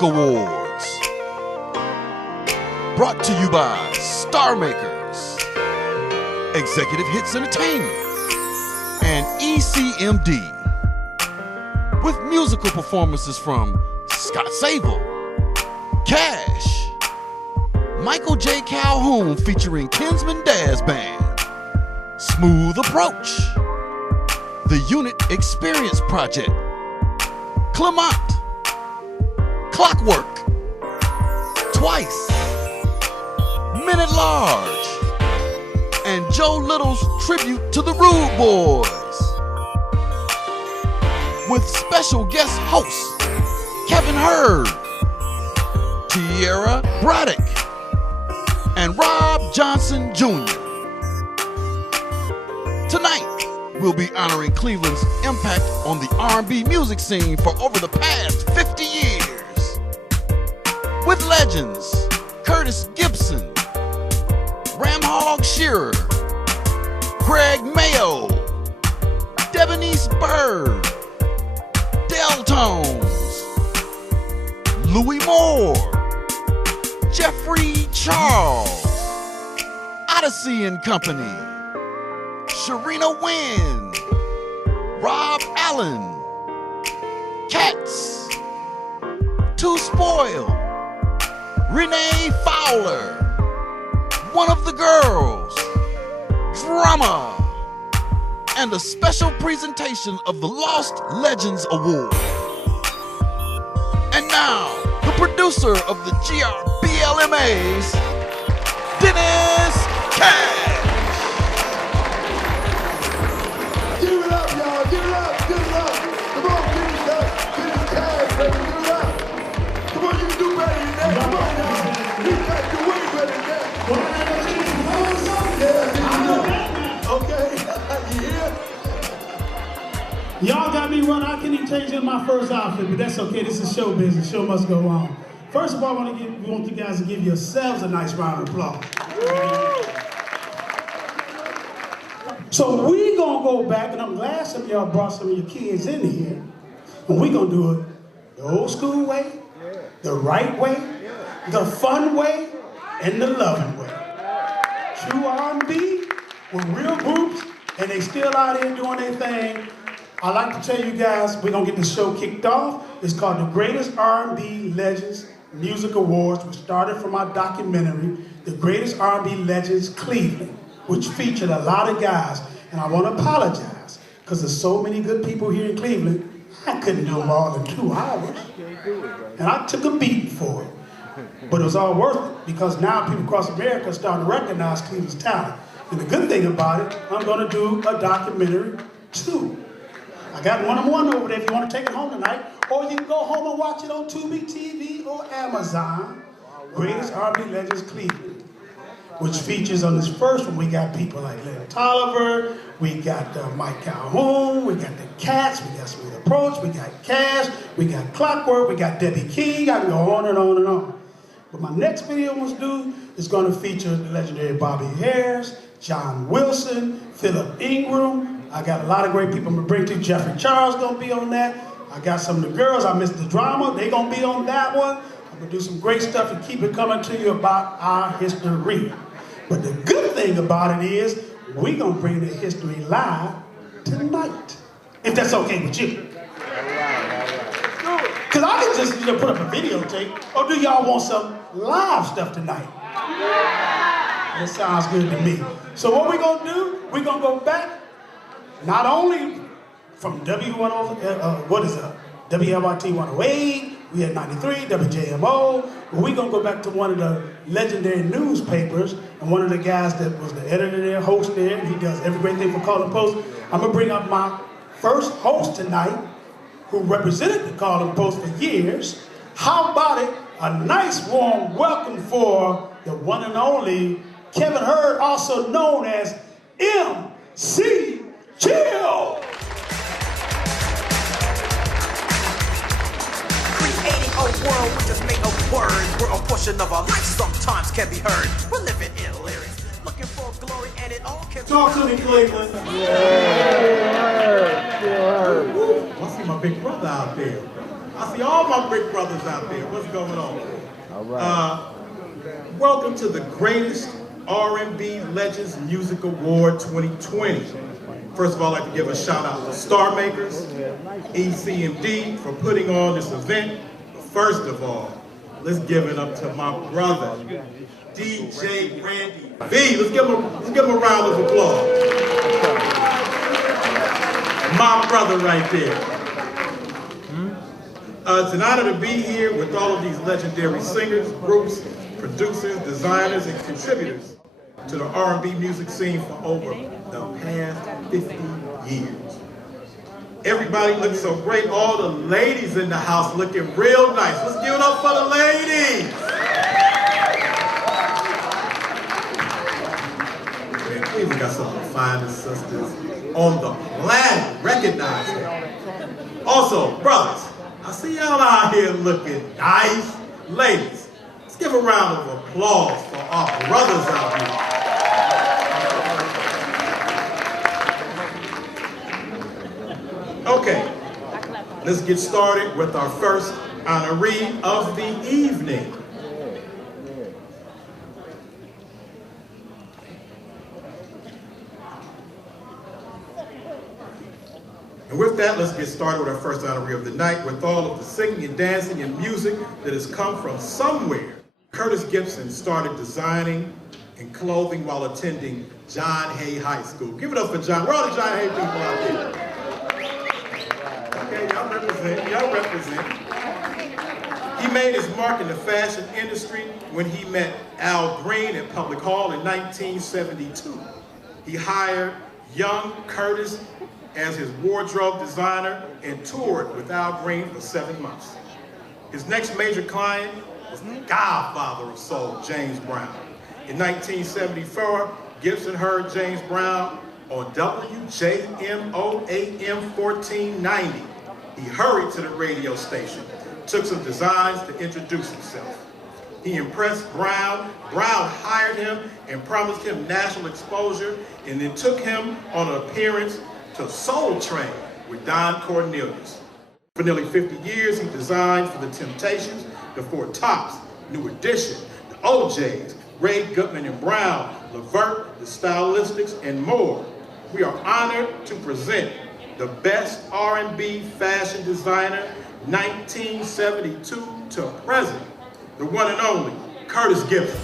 Music Awards. Brought to you by Star Makers, Executive Hits Entertainment, and ECMD. With musical performances from Scott Sable, Cash, Michael J. Calhoun featuring Kinsman Dazz Band, Smooth Approach, The Unit Experience Project, Clement, Clockwork, Twice, Men at Large, and Joe Little's tribute to the Rude Boys. With special guest hosts Kevin Hurd, Tierra Braddock, and Rob Johnson Jr. Tonight, we'll be honoring Cleveland's impact on the R&B music scene for over the past 50 years. With legends Curtis Gibson, Ramhog Shearer, Greg Mayo, Debonese Byrd, Deltones, Louis Moore, Jeffrey Charles, Odyssey and Company, Sharina Wynn, Rob Allen, Cats, Too Spoiled, Renee Fowler, One of the Girls, Drama, and a special presentation of the Lost Legends Award. And now, the producer of the GRBLMAs, Dennis Cash. Give it up, y'all. Give it up. Give it up. Come on, give it up. Dennis Cash, baby. Give it up. Come on, you can do better than that. Come on, y'all. You got to do way better than that. Okay. You hear? Y'all got me run. I can't even change in my first outfit, but that's okay. This is show business. Show must go on. First of all, we want you guys to give yourselves a nice round of applause. So we gonna go back, and I'm glad some of y'all brought some of your kids in here, and we gonna do it the old school way, the right way, the fun way, and the loving way. True R&B with real groups, and they still out here doing their thing. I like to tell you guys, we're gonna get the show kicked off. It's called the Greatest R&B Legends Music Awards, which started from my documentary, The Greatest R&B Legends Cleveland, which featured a lot of guys. And I want to apologize, because there's so many good people here in Cleveland, I couldn't do them all in 2 hours. And I took a beating for it. But it was all worth it, because now people across America are starting to recognize Cleveland's talent. And the good thing about it, I'm going to do a documentary too. I got one over there if you want to take it home tonight, or you can go home and watch it on Tubi TV or Amazon. Greatest R&B Legends Cleveland, which features on this first one, we got people like Lenny Tolliver, we got Mike Calhoun, we got the Cats, we got Smooth Approach, we got Cash, we got Clockwork, we got Debbie King, I can go on and on and on. But my next video I'm going to do is going to feature the legendary Bobby Harris, John Wilson, Philip Ingram. I got a lot of great people I'm going to bring to. Jeffrey Charles going to be on that. I got some of the girls, I missed the drama, they going to be on that one. I'm going to do some great stuff and keep it coming to you about our history. But the good thing about it is, we're going to bring the history live tonight. If that's okay with you. Because I can just put up a videotape, or do y'all want some live stuff tonight? That sounds good to me. So what we're going to do, we're going to go back, not only from WLYT 108, we had 93, WJMO, but we're going to go back to one of the legendary newspapers, and one of the guys that was the editor there, host there, and he does every great thing for Call Post. I'm going to bring up my first host tonight, who represented the Call Post for years. How about it? A nice warm welcome for the one and only Kevin Hurd, also known as MC Chill. Creating a world we just made of words, where a portion of our life sometimes can be heard. We're living in lyrics, looking for glory, and it all can Talk to me, Cleveland. Yeah. I see my big brother out there. I see all my big brothers out there. What's going on? All right. Welcome to the greatest R&B Legends Music Award 2020. First of all, I'd like to give a shout out to Star Makers, ECMD for putting on this event. But first of all, let's give it up to my brother, DJ Randy V. Let's give him a round of applause. My brother right there. It's an honor to be here with all of these legendary singers, groups, producers, designers, and contributors to the R&B music scene for over the past 50 years. Everybody looks so great. All the ladies in the house looking real nice. Let's give it up for the ladies. Man, we even got some of the finest sisters on the planet. Recognize them. Also, brothers, I see y'all out here looking nice. Ladies, let's give a round of applause for our brothers out here. Okay, let's get started with our first honoree of the evening. And with that, let's get started with our first honoree of the night with all of the singing and dancing and music that has come from somewhere. Curtis Gibson started designing and clothing while attending John Hay High School. Give it up for John. Where are all the John Hay people out there? Okay, y'all represent. He made his mark in the fashion industry when he met Al Green at Public Hall in 1972. He hired young Curtis as his wardrobe designer and toured with Al Green for 7 months. His next major client was the godfather of soul, James Brown. In 1974, Gibson heard James Brown on WJMO AM 1490. He hurried to the radio station, took some designs to introduce himself. He impressed Brown. Brown hired him and promised him national exposure, and then took him on an appearance to Soul Train with Don Cornelius. For nearly 50 years, he designed for the Temptations, the Four Tops, New Edition, the OJs, Ray Goodman and Brown, Levert, the Stylistics, and more. We are honored to present the best R&B fashion designer, 1972 to present, the one and only Curtis Gibson.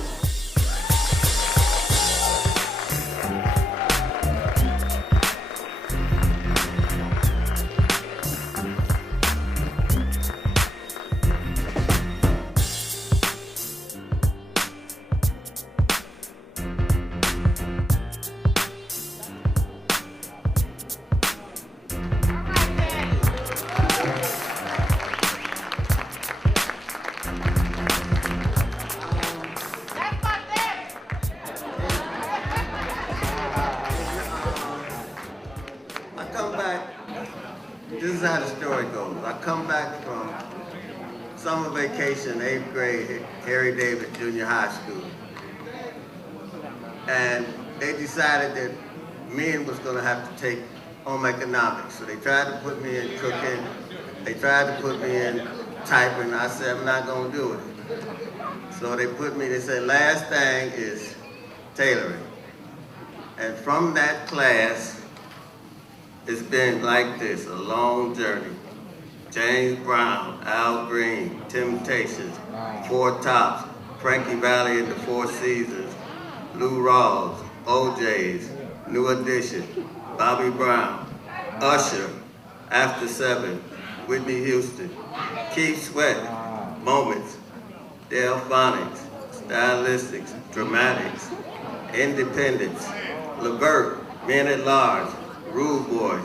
This is how the story goes. I come back from summer vacation, 8th grade, Harry David Junior High School. And they decided that men was gonna have to take home economics. So they tried to put me in cooking, they tried to put me in typing. I said, I'm not gonna do it. So they said, last thing is tailoring. And from that class, it's been like this, a long journey. James Brown, Al Green, Temptations, Four Tops, Frankie Valli and the Four Seasons, Lou Rawls, OJs, New Edition, Bobby Brown, Usher, After 7, Whitney Houston, Keith Sweat, Moments, Delphonics, Stylistics, Dramatics, Independence, Levert, Men at Large, Rude Boys,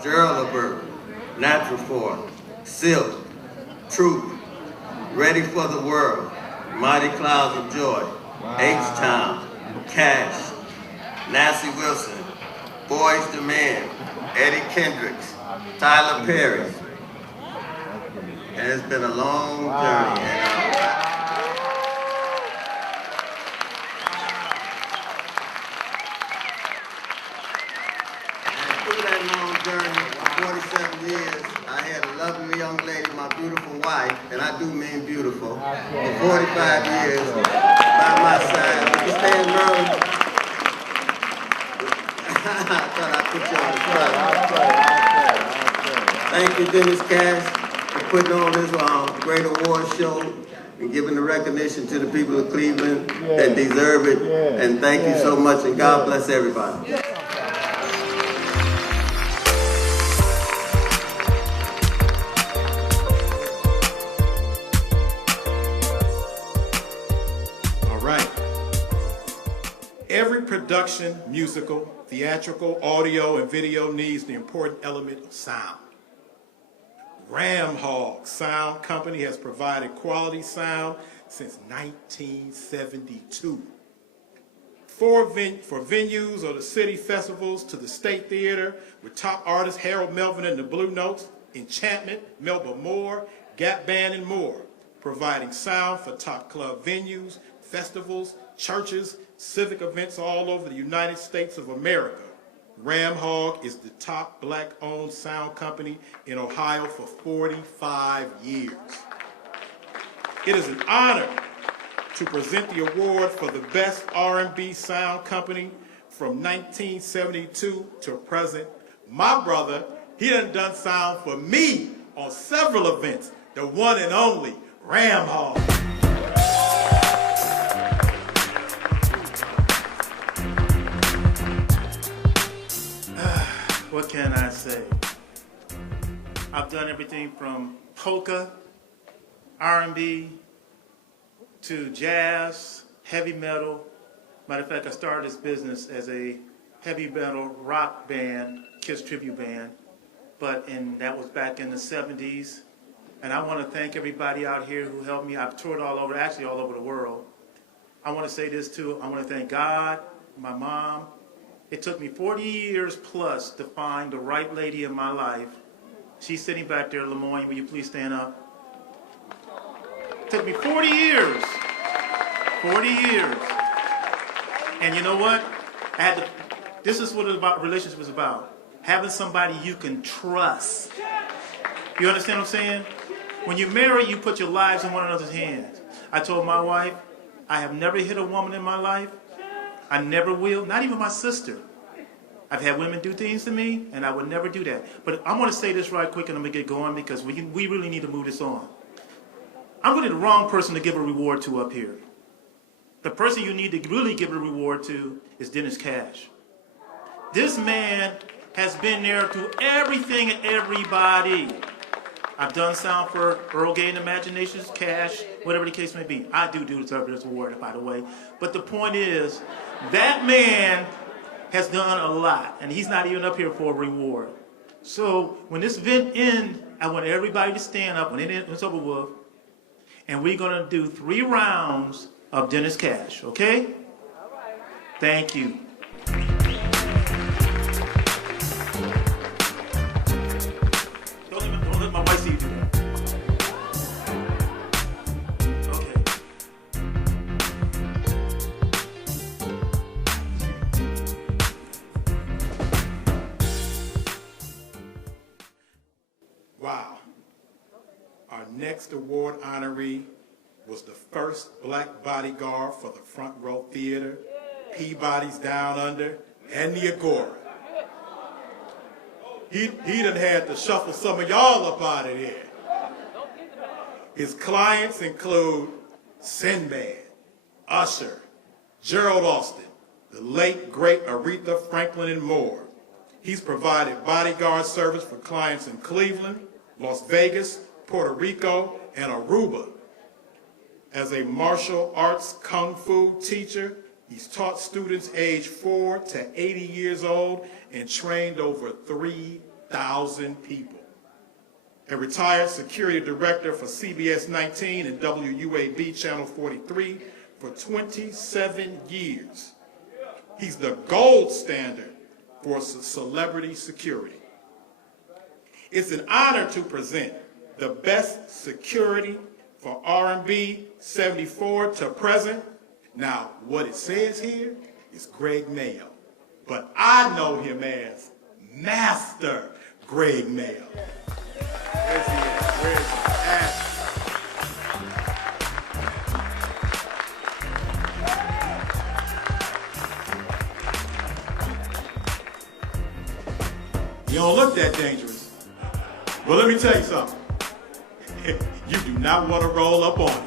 Gerald Levert, Natural Form, Silk, Truth, Ready for the World, Mighty Clouds of Joy, H-Town, Cash, Nancy Wilson, Boys to Men, Eddie Kendricks, Tyler Perry. And it's been a long journey. And through that long journey, 47 years, I had a lovely young lady, my for 45 years by my side. Would you stand, Merlin? I thought I put you on the spot. Thank you, Dennis Cash, for putting on this great award show and giving the recognition to the people of Cleveland that deserve it. And thank you so much, and God bless everybody. Every production, musical, theatrical, audio, and video needs the important element of sound. Ram Hog Sound Company has provided quality sound since 1972. For venues or the city festivals to the State Theater with top artists Harold Melvin and the Blue Notes, Enchantment, Melba Moore, Gap Band, and more, providing sound for top club venues, festivals, churches, civic events all over the United States of America. Ram Hog is the top black-owned sound company in Ohio for 45 years. It is an honor to present the award for the best R&B sound company from 1972 to present. My brother, he done sound for me on several events, the one and only Ram Hog. What can I say? I've done everything from polka, R&B, to jazz, heavy metal. Matter of fact, I started this business as a heavy metal rock band, Kiss tribute band, and that was back in the 70s. And I want to thank everybody out here who helped me. I've toured all over, actually all over the world. I want to say this too. I want to thank God, my mom. It took me 40 years plus to find the right lady in my life. She's sitting back there, Lemoyne, will you please stand up? It took me 40 years. 40 years. And you know what? This is what relationship is about. Having somebody you can trust. You understand what I'm saying? When you're married, you put your lives in one another's hands. I told my wife, I have never hit a woman in my life. I never will, not even my sister. I've had women do things to me, and I would never do that. But I'm going to say this right quick, and I'm going to get going because we really need to move this on. I'm going to be the wrong person to give a reward to up here. The person you need to really give a reward to is Dennis Cash. This man has been there through everything and everybody. I've done sound for Earl Gay and Imaginations, Cash, whatever the case may be. I do deserve this award, by the way. But the point is, that man has done a lot, and he's not even up here for a reward. So when this event ends, I want everybody to stand up when it's over with, and we're going to do 3 rounds of Dennis Cash, okay? Thank you. Don't let my wife see you do that. Okay. Wow. Our next award honoree was the first black bodyguard for the Front Row Theater, Peabody's Down Under, and the Agora. He done had to shuffle some of y'all up out of there. His clients include Sinbad, Usher, Gerald Austin, the late great Aretha Franklin, and more. He's provided bodyguard service for clients in Cleveland, Las Vegas, Puerto Rico, and Aruba. As a martial arts kung fu teacher, he's taught students aged 4 to 80 years old and trained over 3,000 people. A retired security director for CBS 19 and WUAB Channel 43 for 27 years. He's the gold standard for celebrity security. It's an honor to present the best security for R&B 74 to present. Now, what it says here is Greg Mayo, but I know him as Master Greg Mayo. Where's he at? Where's he at? don't look that dangerous. Well, let me tell you something. You do not want to roll up on it.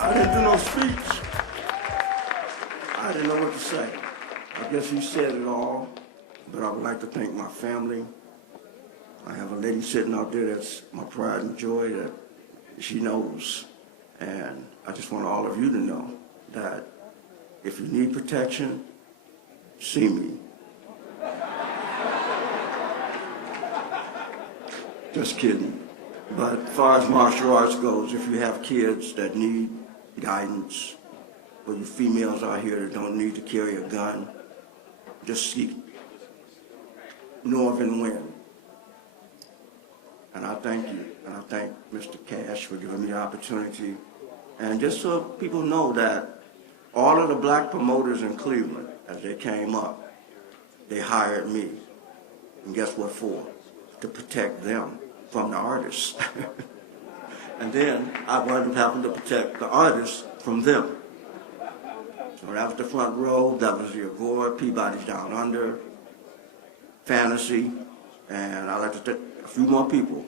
I didn't do no speech. I didn't know what to say. I guess he said it all, but I would like to thank my family. I have a lady sitting out there that's my pride and joy that she knows. And I just want all of you to know that if you need protection, see me. Just kidding. But as far as martial arts goes, if you have kids that need guidance, or you females out here that don't need to carry a gun, just seek Northern Wind. And I thank you, and I thank Mr. Cash for giving me the opportunity. And just so people know that all of the black promoters in Cleveland, as they came up, they hired me. And guess what for? To protect them from the artists. And then I wound up having to protect the artists from them. So that was the front row, that was the Agora, Peabody's Down Under, Fantasy, and I'd like to thank a few more people.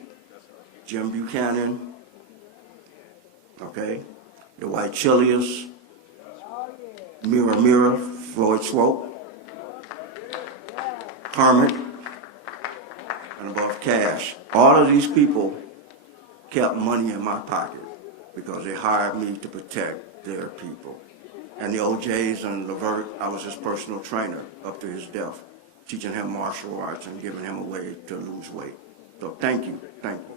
Jim Buchanan, okay, the White Chiliers, Mira Mira, Floyd Swope, Hermit, and above Cash. All of these people kept money in my pocket because they hired me to protect their people. And the OJs and Levert, I was his personal trainer up to his death, teaching him martial arts and giving him a way to lose weight. So thank you, thank you.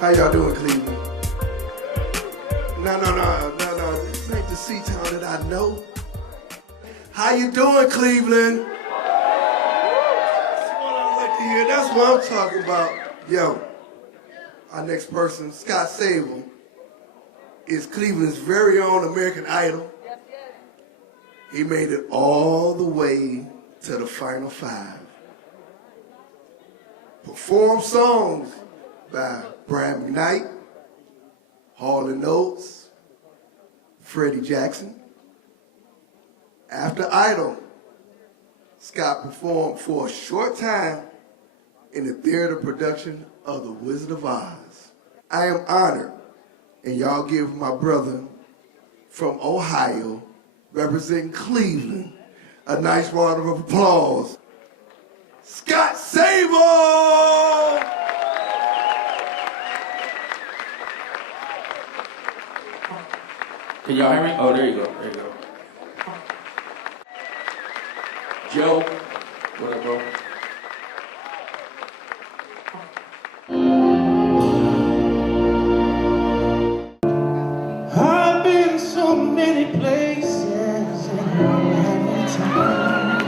How y'all doing, Cleveland? No. This ain't the C-Town that I know. How you doing, Cleveland? That's what I like to hear. That's what I'm talking about. Yo, our next person, Scott Sable, is Cleveland's very own American Idol. He made it all the way to the Final Five. Performed songs by Brad McKnight, Hall & Oates, Freddie Jackson. After Idol, Scott performed for a short time in the theater production of The Wizard of Oz. I am honored, and y'all give my brother from Ohio, representing Cleveland, a nice round of applause. Scott Sable! Can y'all hear me? Oh, there you go. There you go. Joe, what up, bro? I've been so many places and every time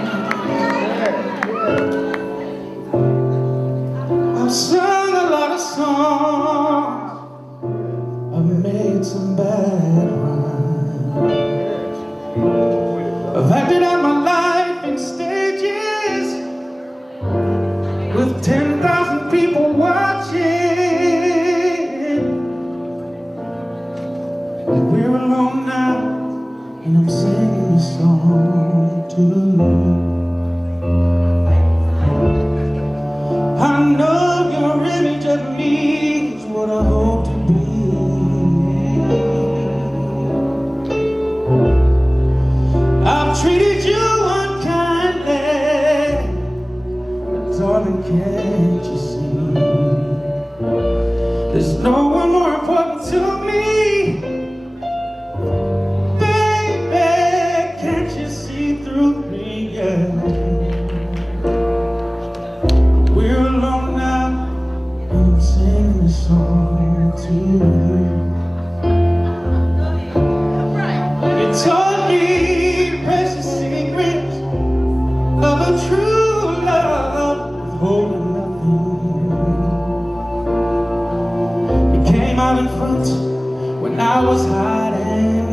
I've sung a lot of songs, I've made some bad rhymes, I've acted out my life in stages with 10,000 people watching. We're alone now, and I'm singing this song to you. I know your image of me is what I hope to be. I've treated you unkindly, but darling, can't you see? There's no one more important to me. We're alone now, and I'm singing this song to you. You taught me precious secrets of a true love withholding nothing. You came out in front when I was hiding.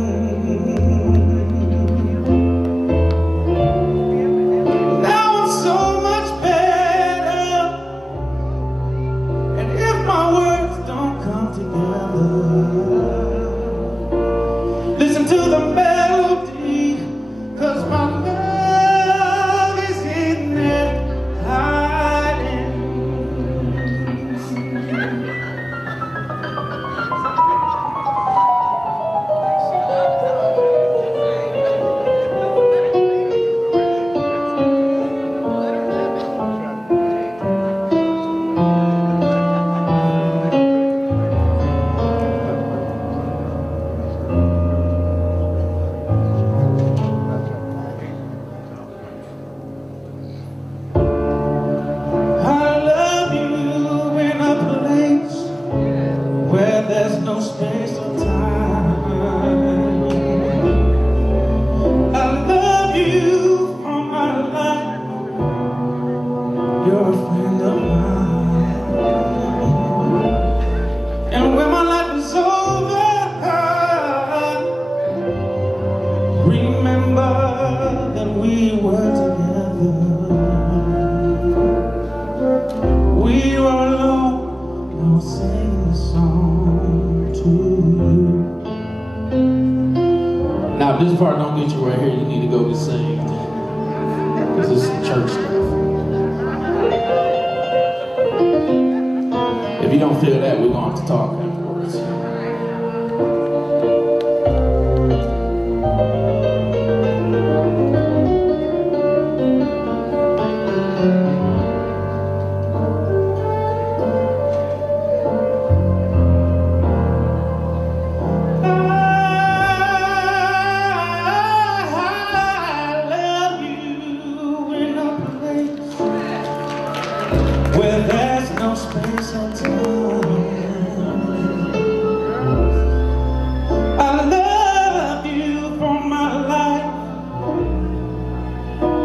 Now I'm so much better, and if my words don't come together, listen to the melody, 'cause my love is in there hiding. Now, if this part don't get you right here, you need to go get saved. This is some church stuff. If you don't feel that, we're going to have to talk afterwards.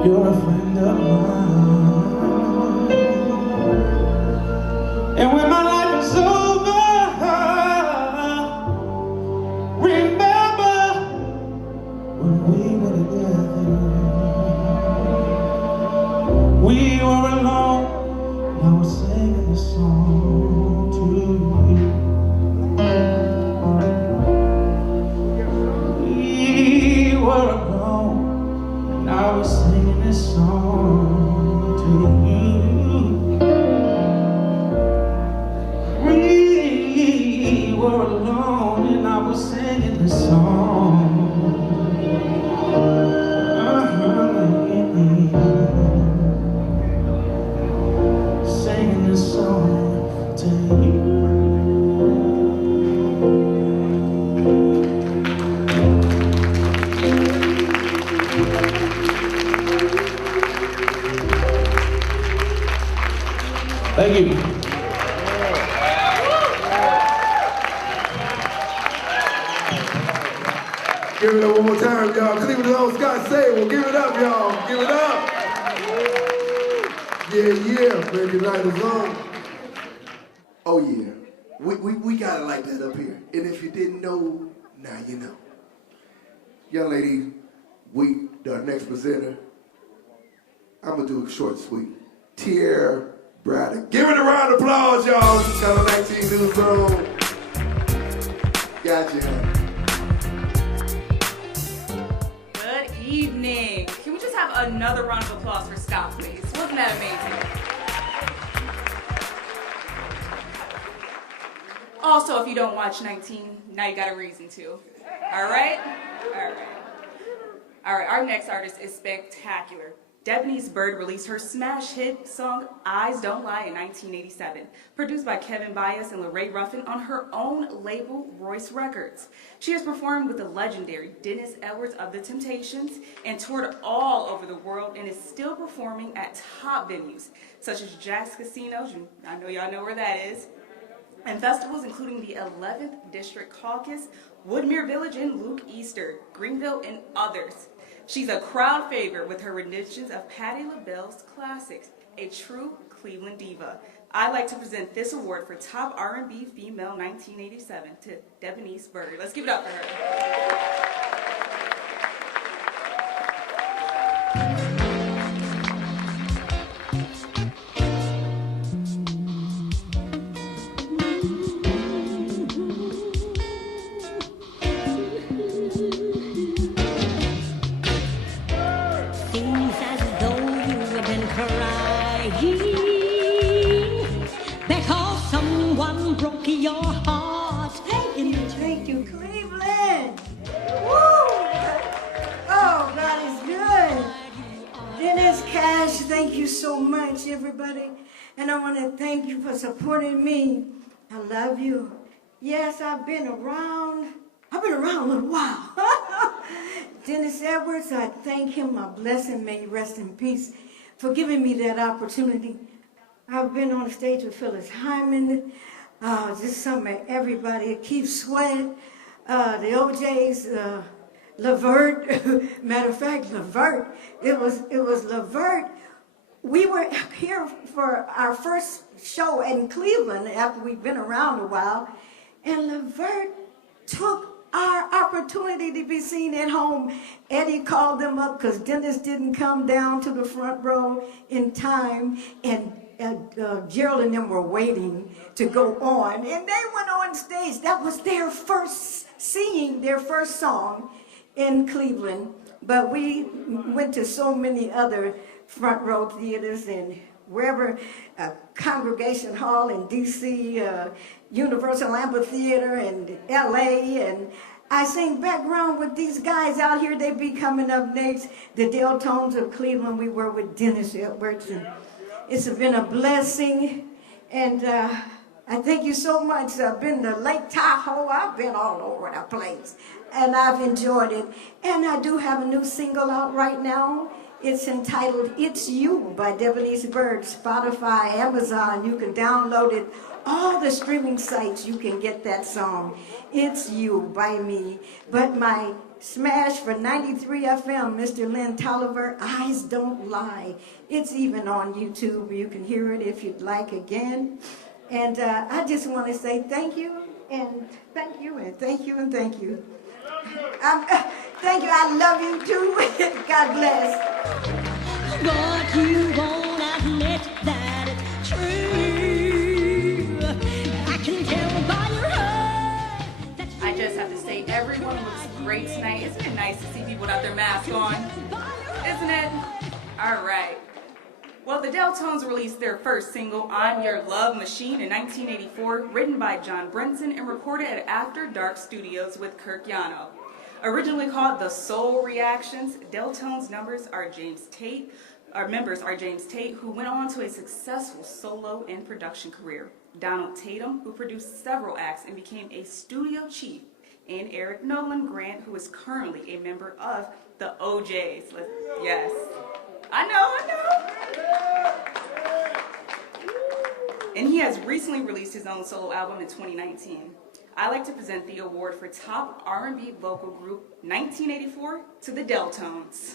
You're a friend of mine, and when my life is over, remember when we were together. We were alone, now we're singing this song to you. We were alone, now we're singing this song to you. We were alone and I was singing this song. Singing this song to you. Thank you. Give it up one more time, y'all. Cleveland old Scott Sable. Give it up, y'all. Give it up. Yeah, baby, night is on. Oh, yeah. We got it like that up here. And if you didn't know, now you know. Young lady, our next presenter, I'm going to do it short and sweet. Tierra Braddock. Give it a round of applause, y'all. Channel 19 Newsroom. Gotcha. Good evening. Can we just have another round of applause for Scott, please? Wasn't that amazing? Also, if you don't watch 19, now you got a reason to. All right? All right, our next artist is spectacular. Debony's Bird released her smash hit song, Eyes Don't Lie, in 1987, produced by Kevin Bias and Lorraine Ruffin on her own label, Royce Records. She has performed with the legendary Dennis Edwards of The Temptations and toured all over the world and is still performing at top venues, such as Jack's Casinos, I know y'all know where that is, and festivals including the 11th District Caucus, Woodmere Village in Luke Easter, Greenville, and others. She's a crowd favorite with her renditions of Patti LaBelle's classics, a true Cleveland diva. I'd like to present this award for Top R&B Female 1987 to Debonese Byrd. Let's give it up for her. Seems as though you've been crying because someone broke your heart. Thank you, Cleveland. Woo! Oh, God is good. Dennis Cash, thank you so much, everybody. And I want to thank you for supporting me. I love you. Yes, I've been around a little while. Dennis Edwards, I thank him. I bless him. May he rest in peace for giving me that opportunity. I've been on the stage with Phyllis Hyman, this summer, everybody, Keith Sweat, the OJs, Levert. Matter of fact, Levert. It was Levert. We were here for our first show in Cleveland after we've been around a while, and Levert took our opportunity to be seen at home. Eddie called them up because Dennis didn't come down to the front row in time, and Gerald and them were waiting to go on, and they went on stage. That was their first singing, their first song in Cleveland. But we went to so many other front row theaters and wherever, Congregation Hall in D.C., Universal Amphitheater in L.A., and I sing background with these guys out here. They be coming up next. The Deltones of Cleveland, we were with Dennis Edwards, and it's been a blessing, and I thank you so much. I've been to Lake Tahoe. I've been all over the place, and I've enjoyed it. And I do have a new single out right now. It's entitled It's You by Debonese Byrd. Spotify, Amazon, you can download it. All the streaming sites, you can get that song. It's You by me. But my smash for 93 FM, Mr. Lynn Tolliver, Eyes Don't Lie. It's even on YouTube. You can hear it if you'd like again. And I just want to say thank you, and thank you, and thank you, and thank you. Thank you. I love you too. God bless. But you won't admit that it's true. I can tell by your heart that I just have to say, everyone looks great tonight. Isn't it nice to see people without their mask on? Isn't it? All right. Well, the Deltones released their first single, I'm Your Love Machine, in 1984, written by John Brinson and recorded at After Dark Studios with Kirk Yano. Originally called the Soul Reactions, Deltones members are James Tate, who went on to a successful solo and production career. Donald Tatum, who produced several acts and became a studio chief, and Eric Nolan Grant, who is currently a member of the OJs. Yes. I know. And he has recently released his own solo album in 2019. I'd like to present the award for Top R&B Vocal Group 1984 to the Deltones.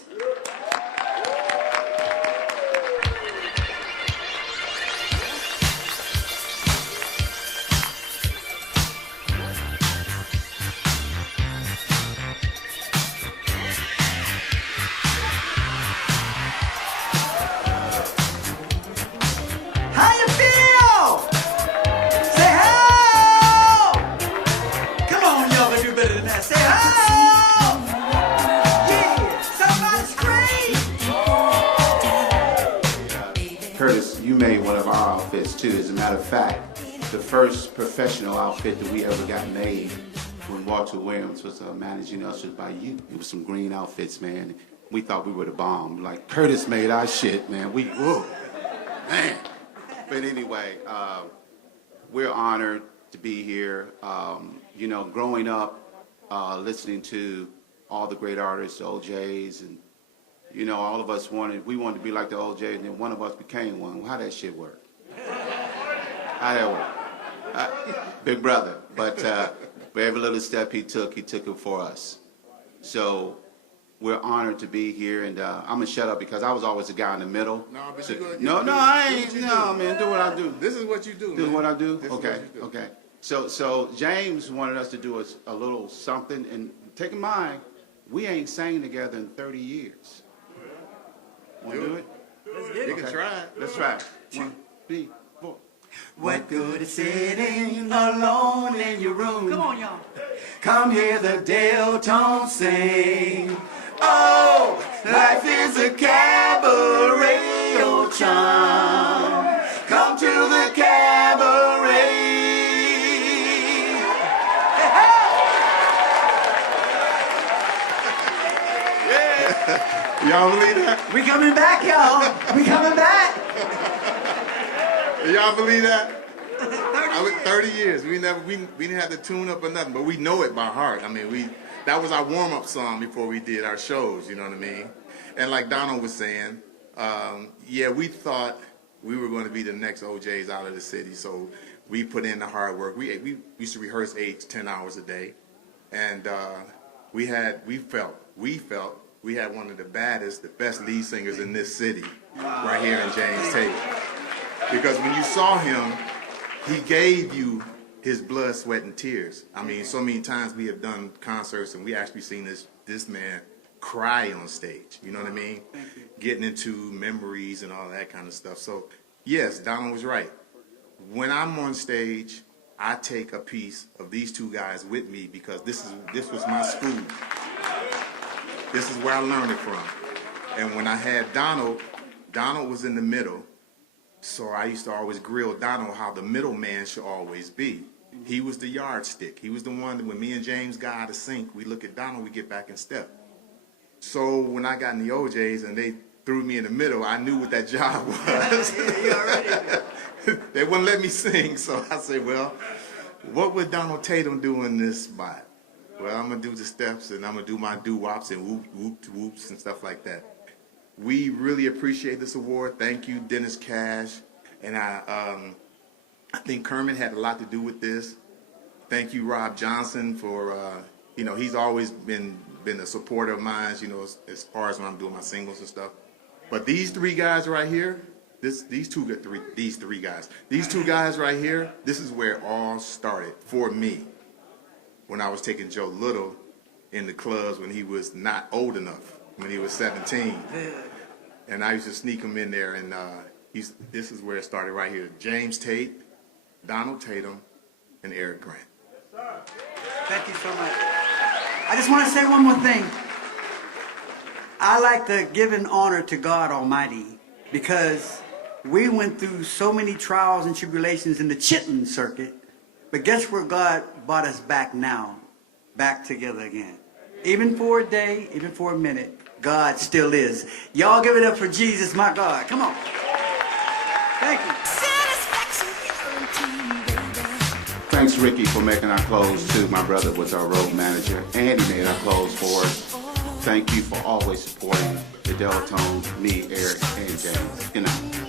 How you feel? Say how. Come on, y'all can do better than that. Say how. Yeah, somebody scream. Curtis, you made one of our outfits too. As a matter of fact, the first professional outfit that we ever got made when Walter Williams was managing us was by you. It was some green outfits, man. We thought we were the bomb. Like, Curtis made our shit, man. Whoa, man. But anyway, we're honored to be here. You know, growing up, listening to all the great artists, the OJs, and, you know, all of us wanted to be like the OJs, and then one of us became one. Well, how that shit work? How that work? Big brother. But for every little step he took it for us. So we're honored to be here, and I'm gonna shut up because I was always the guy in the middle. No, but you go. No, I ain't. No, man, do what I do. This is what you do. Do man. what I do. This is Okay, what you do. okay. So James wanted us to do a little something, and take in mind, we ain't sang together in 30 years. Want to do it? You can try it. Let's try it. 1, 3, 4. What good is sitting alone in your room? Come on, y'all. Come hear the Deltones sing. Oh, life is a cabaret, oh chum. Come to the cabaret. Y'all believe that? We coming back, y'all. We coming back. Y'all believe that? 30 years. We didn't have to tune up or nothing, but we know it by heart. I mean, that was our warm-up song before we did our shows, you know what I mean? And like Donald was saying, yeah, we thought we were going to be the next OJs out of the city, so we put in the hard work. We used to rehearse 8 to 10 hours a day, and we felt we had one of the baddest, the best lead singers in this city, right here in James Tate. Because when you saw him, he gave you his blood, sweat, and tears. I mean, so many times we have done concerts and we actually seen this man cry on stage. You know what I mean? Getting into memories and all that kind of stuff. So, yes, Donald was right. When I'm on stage, I take a piece of these two guys with me because this was my school. This is where I learned it from. And when I had Donald was in the middle. So I used to always grill Donald how the middleman should always be. He was the yardstick. He was the one that when me and James got out of sync, we look at Donald, we get back in step. So when I got in the OJs and they threw me in the middle, I knew what that job was. They wouldn't let me sing, so I said, well, what would Donald Tatum do in this spot? Well, I'm going to do the steps and I'm going to do my doo-wops and whoop-whoops and stuff like that. We really appreciate this award. Thank you, Dennis Cash. And I think Kermit had a lot to do with this. Thank you, Rob Johnson, for, he's always been a supporter of mine, as far as when I'm doing my singles and stuff. But these three guys right here, these two guys right here, this is where it all started for me. When I was taking Joe Little in the clubs when he was not old enough. When he was 17, and I used to sneak him in there, and this is where it started right here. James Tate, Donald Tatum, and Eric Grant. Thank you so much. I just want to say one more thing. I like to give an honor to God Almighty because we went through so many trials and tribulations in the Chitlin circuit, but guess where God brought us back now, back together again. Even for a day, even for a minute, God still is. Y'all give it up for Jesus, my God. Come on. Thank you. Thanks, Ricky, for making our clothes, too. My brother was our road manager, and he made our clothes for us. Thank you for always supporting the Deltones, me, Eric, and James. Good night.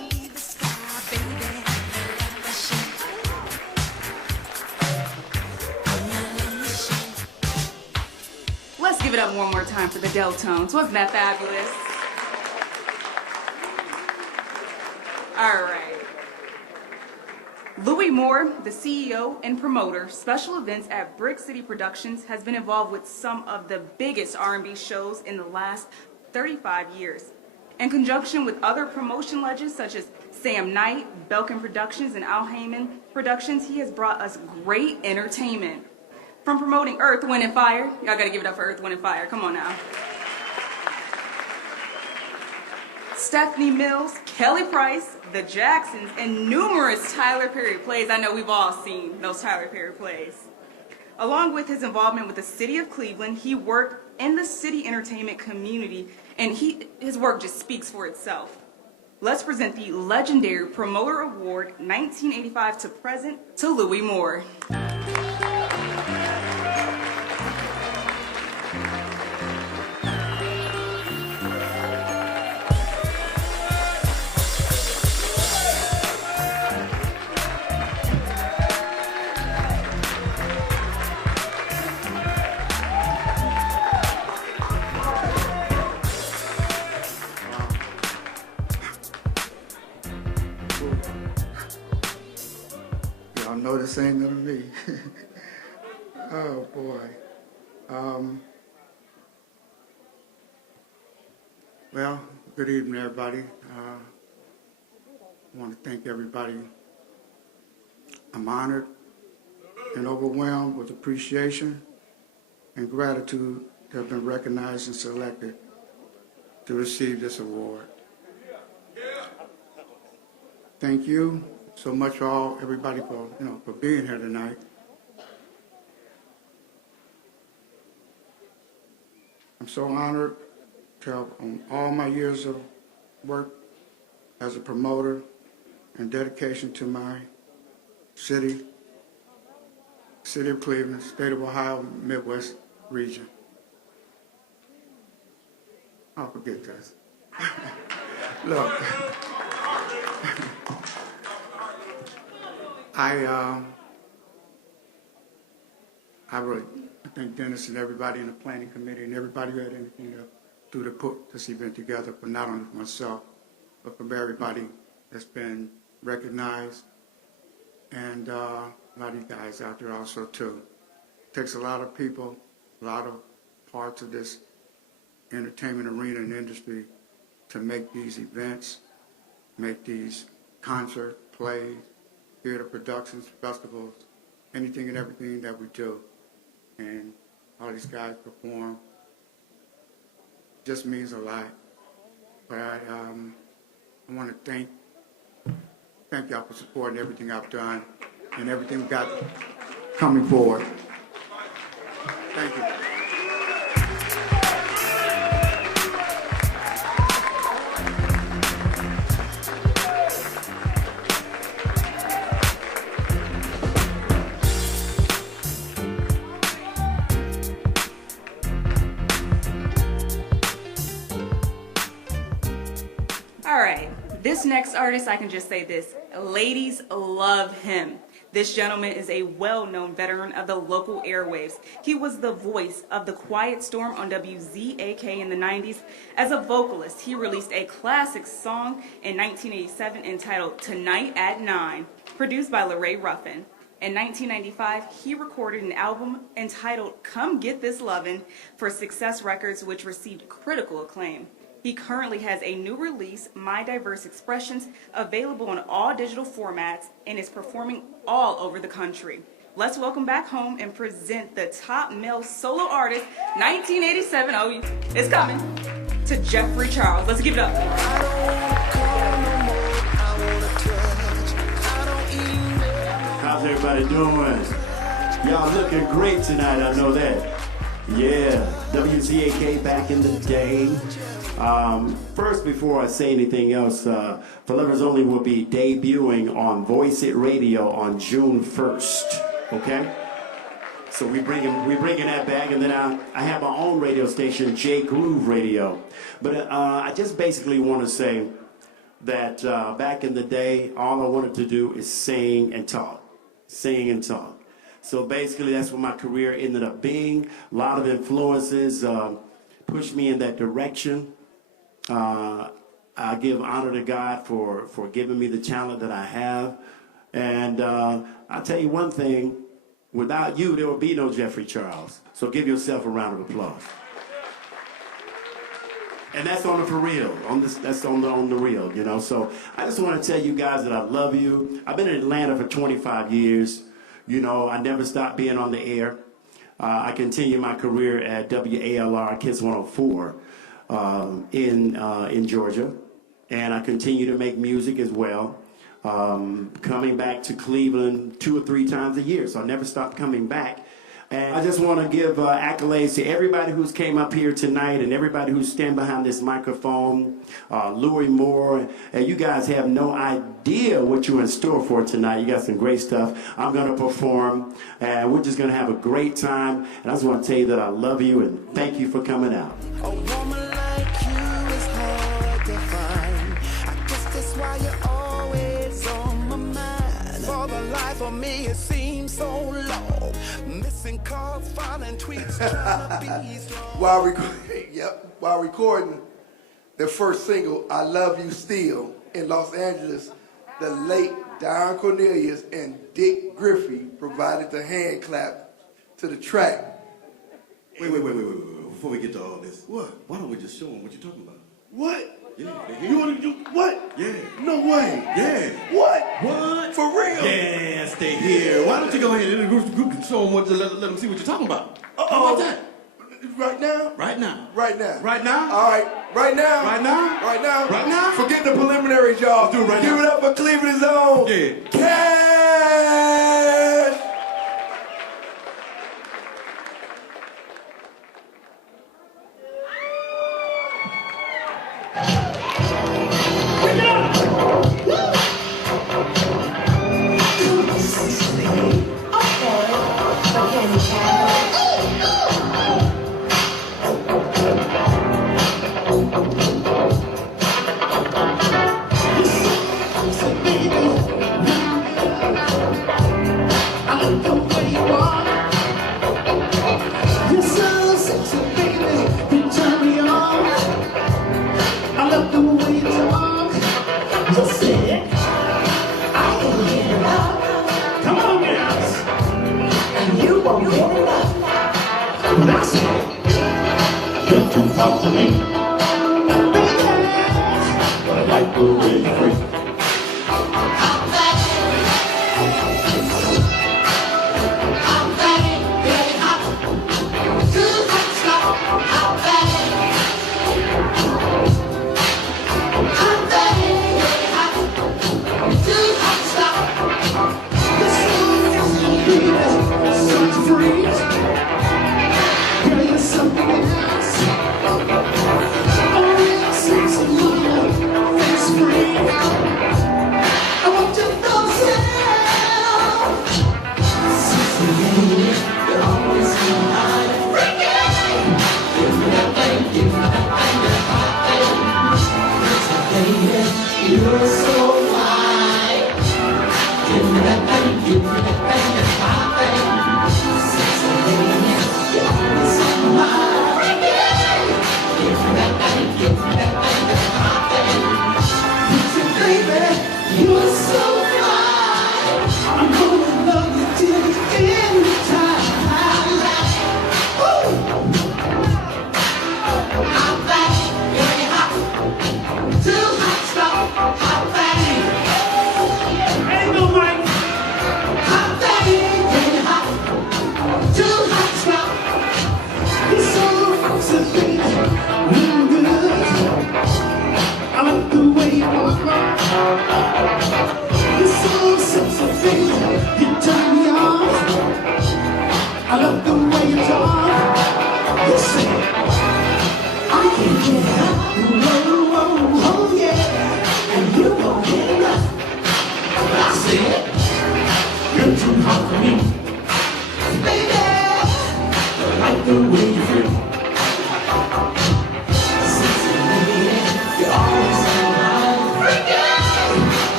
Let's give it up one more time for the Deltones. Wasn't that fabulous? All right. Louis Moore, the CEO and promoter, special events at Brick City Productions, has been involved with some of the biggest R&B shows in the last 35 years. In conjunction with other promotion legends such as Sam Knight, Belkin Productions, and Al Heyman Productions, he has brought us great entertainment. From promoting Earth, Wind, and Fire, y'all gotta give it up for Earth, Wind, and Fire, come on now. Stephanie Mills, Kelly Price, The Jacksons, and numerous Tyler Perry plays. I know we've all seen those Tyler Perry plays. Along with his involvement with the city of Cleveland, he worked in the city entertainment community, and his work just speaks for itself. Let's present the legendary Promoter Award 1985 to present to Louis Moore. Y'all know this ain't gonna me. Oh boy. Well, good evening, everybody. I want to thank everybody. I'm honored and overwhelmed with appreciation and gratitude to have been recognized and selected to receive this award. Thank you so much for everybody for being here tonight. I'm so honored to have on all my years of work as a promoter and dedication to my city of Cleveland, state of Ohio, Midwest region. I'll forget this. Look, I thank Dennis and everybody in the planning committee and everybody who had anything to do to put this event together, but not only for myself, but for everybody that's been recognized, and a lot of you guys out there also too. It takes a lot of people, a lot of parts of this entertainment arena and industry to make these events, make these concerts, plays, theater productions, festivals, anything and everything that we do. And all these guys perform just means a lot. But I want to thank y'all for supporting everything I've done and everything we got coming forward. Thank you. All right, this next artist, I can just say this. Ladies love him. This gentleman is a well-known veteran of the local airwaves. He was the voice of the Quiet Storm on WZAK in the 90s. As a vocalist, he released a classic song in 1987 entitled Tonight at 9, produced by LaRae Ruffin. In 1995, he recorded an album entitled Come Get This Lovin' for Success Records, which received critical acclaim. He currently has a new release, My Diverse Expressions, available in all digital formats and is performing all over the country. Let's welcome back home and present the top male solo artist, 1987, oh, it's coming, to Jeffrey Charles. Let's give it up. How's everybody doing? Y'all looking great tonight, I know that. Yeah, WZAK back in the day. First, before I say anything else, For Lovers Only will be debuting on Voice It Radio on June 1st, okay? So we bringing that back, and then I have my own radio station, J Groove Radio. But I just basically want to say that back in the day, all I wanted to do is sing and talk. Sing and talk. So basically, that's what my career ended up being. A lot of influences pushed me in that direction. I give honor to God for giving me the talent that I have. And I'll tell you one thing, without you, there would be no Jeffrey Charles. So give yourself a round of applause. And that's on the for real, that's on the real, you know. So I just want to tell you guys that I love you. I've been in Atlanta for 25 years. You know, I never stopped being on the air. I continue my career at WALR Kids 104 in Georgia, and I continue to make music as well. Coming back to Cleveland 2 or 3 times a year, so I never stopped coming back. And I just want to give accolades to everybody who's came up here tonight and everybody who's standing behind this microphone. Louis Moore, and you guys have no idea what you're in store for tonight. You got some great stuff. I'm going to perform, and we're just going to have a great time. And I just want to tell you that I love you and thank you for coming out. A woman like you is hard to find. I guess that's why you're always on my mind. For the life of me, it seems so long. Missing calls, filing tweets, trying to be strong. While recording the first single, I Love You Still, in Los Angeles, the late, Don Cornelius and Dick Griffey provided the hand clap to the track. Wait. Before we get to all this, what? Why don't we just show them what you're talking about? What? Yeah, they hear You want to do what? Yeah. No way. Yeah. What? What? For real? Yes, they hear. Why don't you go ahead and group can show them what, let them see what you're talking about? Uh-oh. How about that? Right now? Right now. Right now. Right now? All right. Right now. Right now? Right now. Right now? Forget the preliminaries, y'all. Let's do it right Give now. it up for Cleveland's own. Yeah. Cash.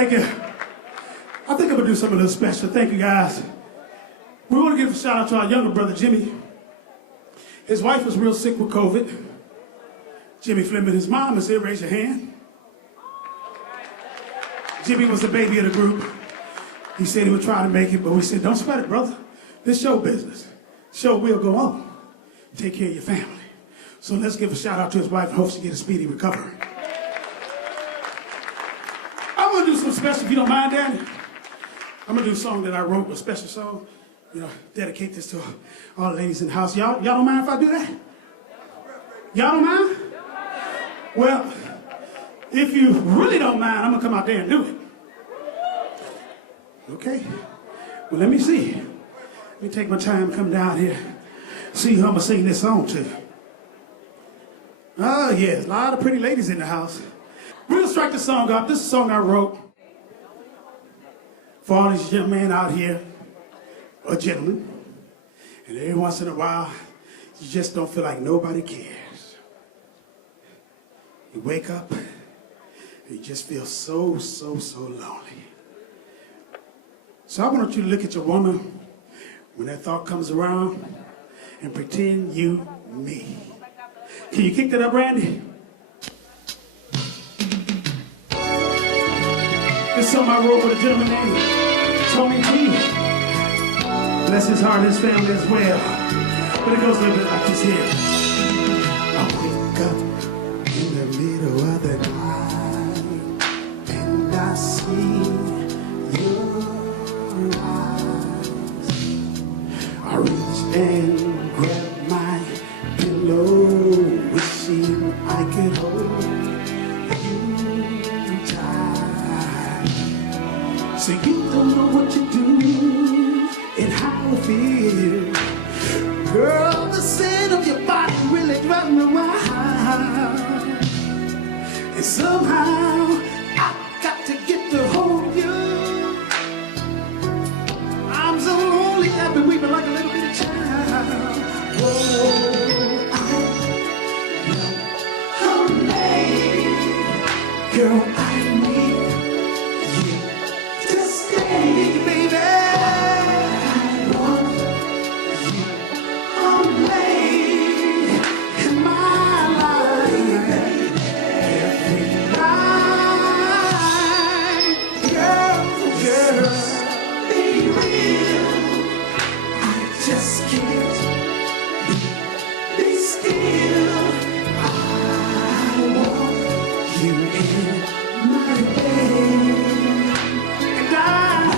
Thank you. I think I'm gonna do something a little special. Thank you, guys. We want to give a shout out to our younger brother, Jimmy. His wife was real sick with COVID. Jimmy Fleming, his mom is here. Raise your hand. Jimmy was the baby of the group. He said he would try to make it, but we said, don't sweat it, brother. This show business. Show will go on. Take care of your family. So let's give a shout out to his wife and hope she gets a speedy recovery. I'm gonna do something special if you don't mind, Danny. I'm gonna do a song that I wrote, a special song. You know, dedicate this to all the ladies in the house. Y'all don't mind if I do that? Y'all don't mind? Well, if you really don't mind, I'm gonna come out there and do it. Okay? Well, let me see. Let me take my time, come down here, see who I'm gonna sing this song to. Oh, yes, a lot of pretty ladies in the house. We'll strike the song up. This is a song I wrote for all these young men out here, or gentlemen, and every once in a while, you just don't feel like nobody cares. You wake up, and you just feel so lonely. So I want you to look at your woman when that thought comes around and pretend you me. Can you kick that up, Randy? This song I wrote with a gentleman named Tony G. Bless his heart and his family as well. But it goes a little bit like this here. I wake up in the middle of the night and I see your eyes. I reach and grab my pillow, wishing I could hold you tight. So you don't know what you do and how I feel. Girl, the scent of your body really drives me wild. And somehow I got to get to hold you. I'm so lonely, I've been weeping like a little bitty child. Whoa, I'm late. Girl, I need you to stay, baby. I want you. I'm late in my life. Every night, girl, be real. I just can't be still. I want you in my bed, and now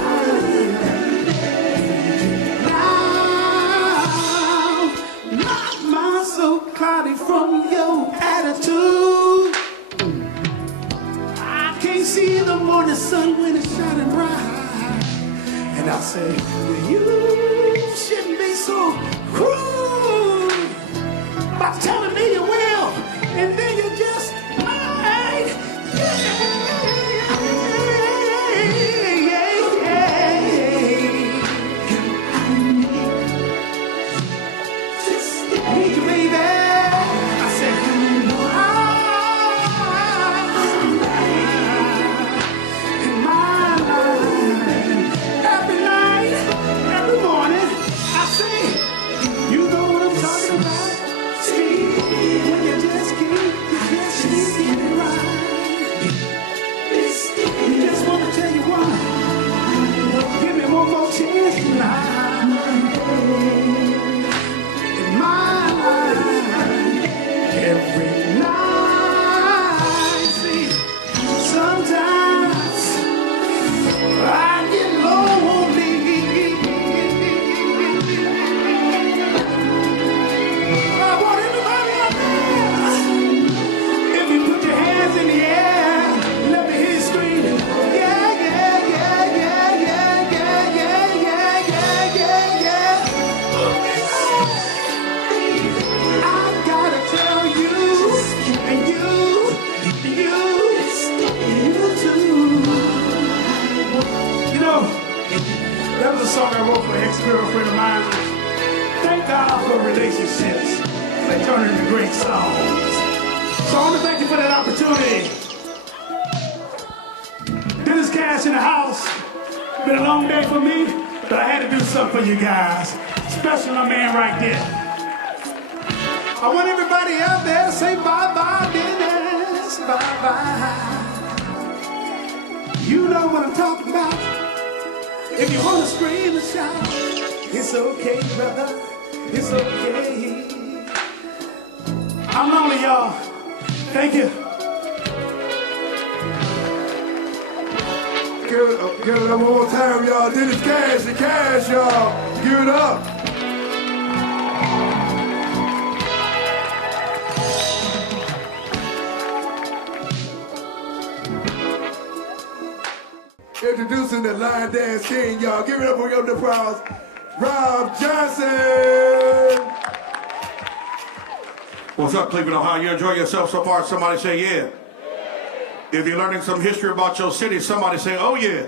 not my so cloudy from your attitude. I can't see the morning sun when it's shining bright, and I say, well, you shouldn't be so cruel by telling me you will, and then you just might. I need you, baby. I said, in my life, every night, every morning, I say, you know what I'm talking about. See, when you just can't get it right. You just want to tell you why. Give me one more chance tonight. In my life, every night. See, sometimes I get lonely. I want everybody out there. If you put your hands in the air, let me hear you scream. Yeah, yeah, yeah, yeah, yeah, yeah, yeah, yeah, yeah, yeah, yeah. I gotta tell you, and you too. You know, that was a song I wrote for an ex-girlfriend of mine. Thank God for relationships. They turn into great songs. So I want to thank you for that opportunity. Dennis K. Cash in the house. Been a long day for me, but I had to do something for you guys. Especially my man right there. I want everybody out there to say bye-bye, Dennis, bye-bye. You know what I'm talking about. If you want to scream and shout, it's okay, brother, it's okay. I'm lonely, y'all. Thank you. Give it up one more time, y'all. Dennis Cash, the Cash, y'all. Give it up. Introducing the Line Dance King, y'all. Give it up for your applause. Rob Johnson. What's up, Cleveland, Ohio? You enjoy yourself so far? Somebody say yeah. If you're learning some history about your city, somebody say, oh yeah.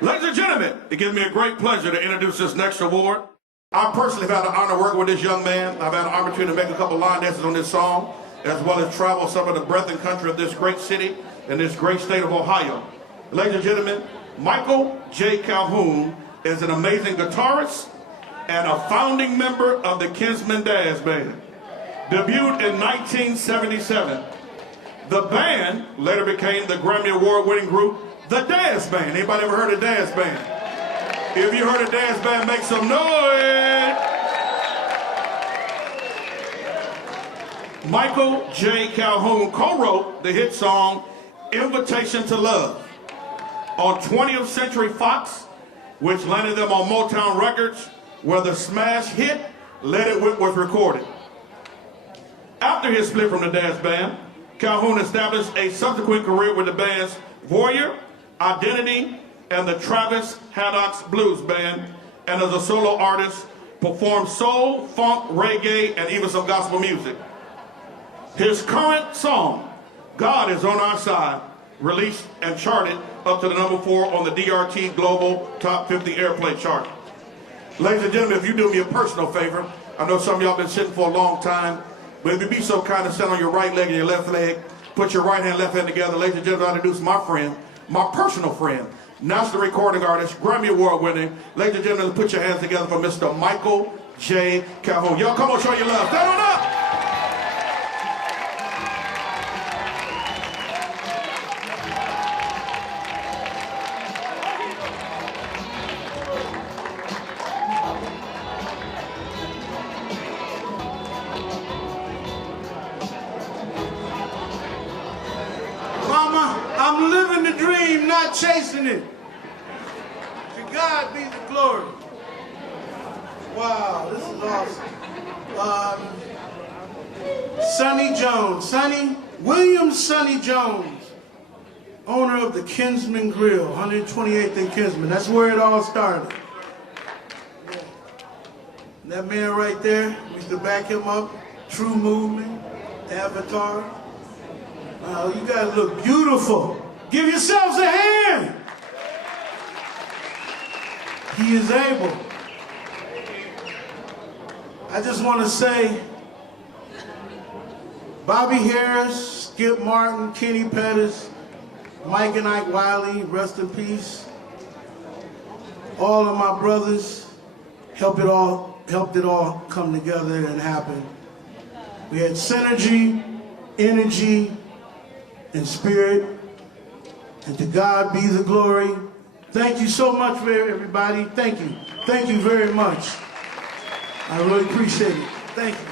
Ladies and gentlemen, it gives me a great pleasure to introduce this next award. I personally have had the honor of working with this young man. I've had an opportunity to make a couple line dances on this song, as well as travel some of the breadth and country of this great city and this great state of Ohio. Ladies and gentlemen, Michael J. Calhoun is an amazing guitarist and a founding member of the Kinsman Dazz Band. Debuted in 1977. The band later became the Grammy Award-winning group, the Dazz Band. Anybody ever heard of Dazz Band? If you heard of Dazz Band, make some noise. Michael J. Calhoun co-wrote the hit song, Invitation to Love, on 20th Century Fox, which landed them on Motown Records, where the smash hit, Let It Whip was recorded. After his split from the Dazz Band, Calhoun established a subsequent career with the bands Warrior, Identity, and the Travis Haddock's Blues Band, and as a solo artist, performed soul, funk, reggae, and even some gospel music. His current song, God Is On Our Side, released and charted up to the number 4 on the DRT Global Top 50 Airplay chart. Ladies and gentlemen, if you do me a personal favor, I know some of y'all been sitting for a long time, but if you be so kind of sit on your right leg and your left leg, put your right hand, left hand together. Ladies and gentlemen, I introduce my friend, my personal friend, national recording artist, Grammy Award winning. Ladies and gentlemen, put your hands together for Mr. Michael J. Calhoun. Y'all come on, show your love. Stand on up. I'm living the dream, not chasing it. To God be the glory. Wow, this is awesome. Sonny Jones, William Sonny Jones, owner of the Kinsman Grill, 128th and Kinsman. That's where it all started. And that man right there, we used to back him up, True Movement, Avatar. Wow, you guys look beautiful. Give yourselves a hand. He is able. I just want to say, Bobby Harris, Skip Martin, Kenny Pettis, Mike and Ike Wiley, rest in peace. All of my brothers helped it all come together and happen. We had synergy, energy, and spirit, and to God be the glory. Thank you so much for everybody. Thank you. Thank you very much. I really appreciate it. Thank you.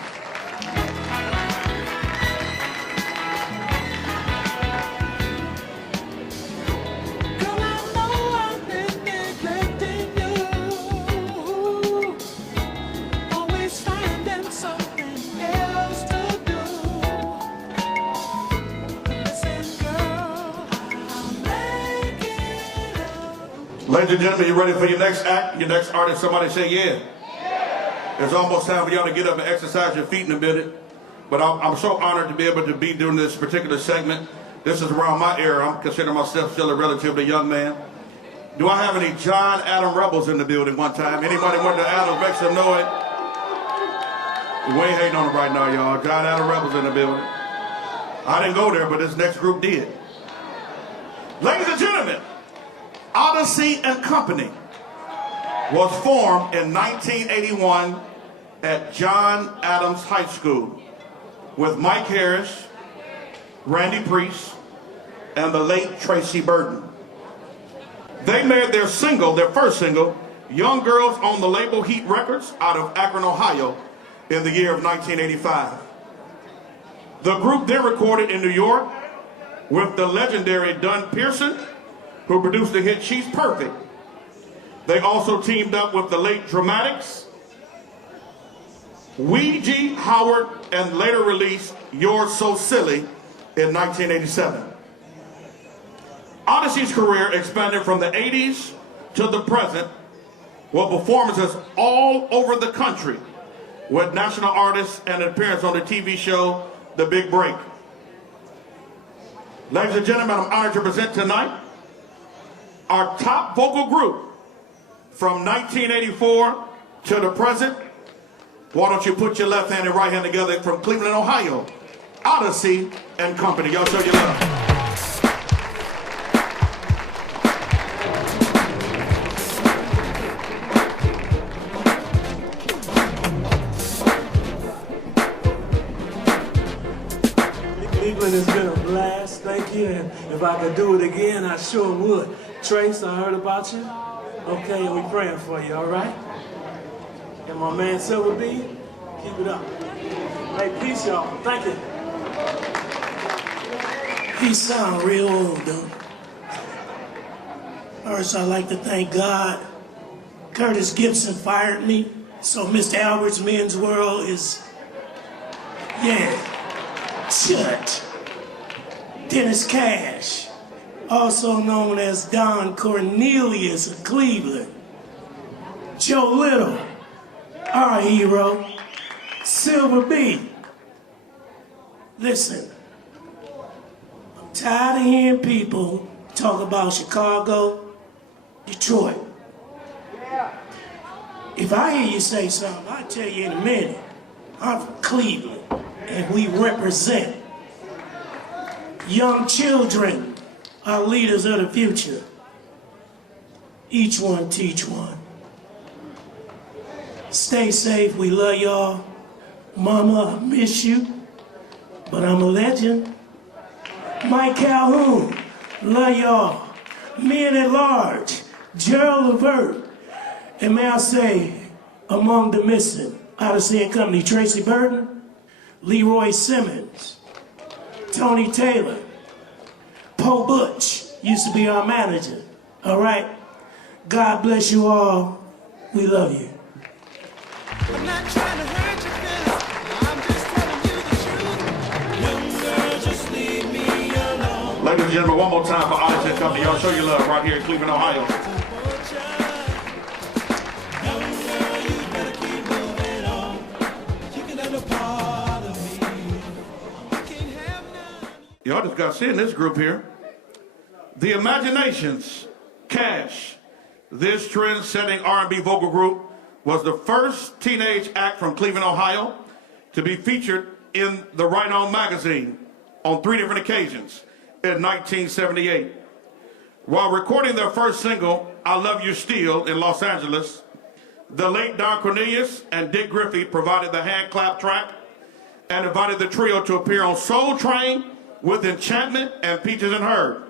Ladies and gentlemen, you ready for your next act, your next artist? Somebody say yeah. It's almost time for y'all to get up and exercise your feet in a minute. But I'm so honored to be able to be doing this particular segment. This is around my era. I'm considering myself still a relatively young man. Do I have any John Adam Rebels in the building one time? Anybody went to Adams, make some noise? We ain't hating on them right now, y'all. John Adam Rebels in the building. I didn't go there, but this next group did. Ladies and gentlemen, Odyssey and Company was formed in 1981 at John Adams High School with Mike Harris, Randy Priest, and the late Tracy Burton. They made their first single, Young Girls, on the label Heat Records out of Akron, Ohio, in the year of 1985. The group then recorded in New York with the legendary Don Pearson, who produced the hit She's Perfect. They also teamed up with the late Dramatics, Weegie Howard, and later released You're So Silly in 1987. Odyssey's career expanded from the 80s to the present with performances all over the country with national artists and an appearance on the TV show The Big Break. Ladies and gentlemen, I'm honored to present tonight our top vocal group from 1984 to the present. Why don't you put your left hand and right hand together from Cleveland, Ohio, Odyssey and Company. Y'all show your love. Cleveland has been a blast, thank you, and if I could do it again, I sure would. Trace, I heard about you. Okay, and we praying for you, all right? And my man Silver B, keep it up. Hey, peace, y'all. Thank you. He sound real old, though. First, I'd like to thank God. Curtis Gibson fired me, so Mr. Albert's Men's World is, shut. Dennis Cash, also known as Don Cornelius of Cleveland. Joe Little, our hero. Silver B. Listen, I'm tired of hearing people talk about Chicago, Detroit. If I hear you say something, I'll tell you in a minute. I'm from Cleveland, and we represent. Young children are leaders of the future. Each one teach one. Stay safe, we love y'all. Mama, I miss you, but I'm a legend. Mike Calhoun, love y'all. Men at large, Gerald Levert, and may I say, among the missing, Odyssey and Company, Tracy Burton, Leroy Simmons, Tony Taylor, Poe Butch, used to be our manager, all right? God bless you all. We love you. I'm not trying to hurt your feelings. I'm just telling you the truth. Young girl, just leave me alone. Ladies and gentlemen, one more time for Odyssey and Company. Y'all show your love right here in Cleveland, Ohio. Y'all just got to see in this group here. The Imaginations, Cash. This trend-setting R&B vocal group was the first teenage act from Cleveland, Ohio to be featured in the Right On magazine on 3 different occasions in 1978. While recording their first single, I Love You Still, in Los Angeles, the late Don Cornelius and Dick Griffey provided the hand clap track and invited the trio to appear on Soul Train with Enchantment and Peaches and Herb.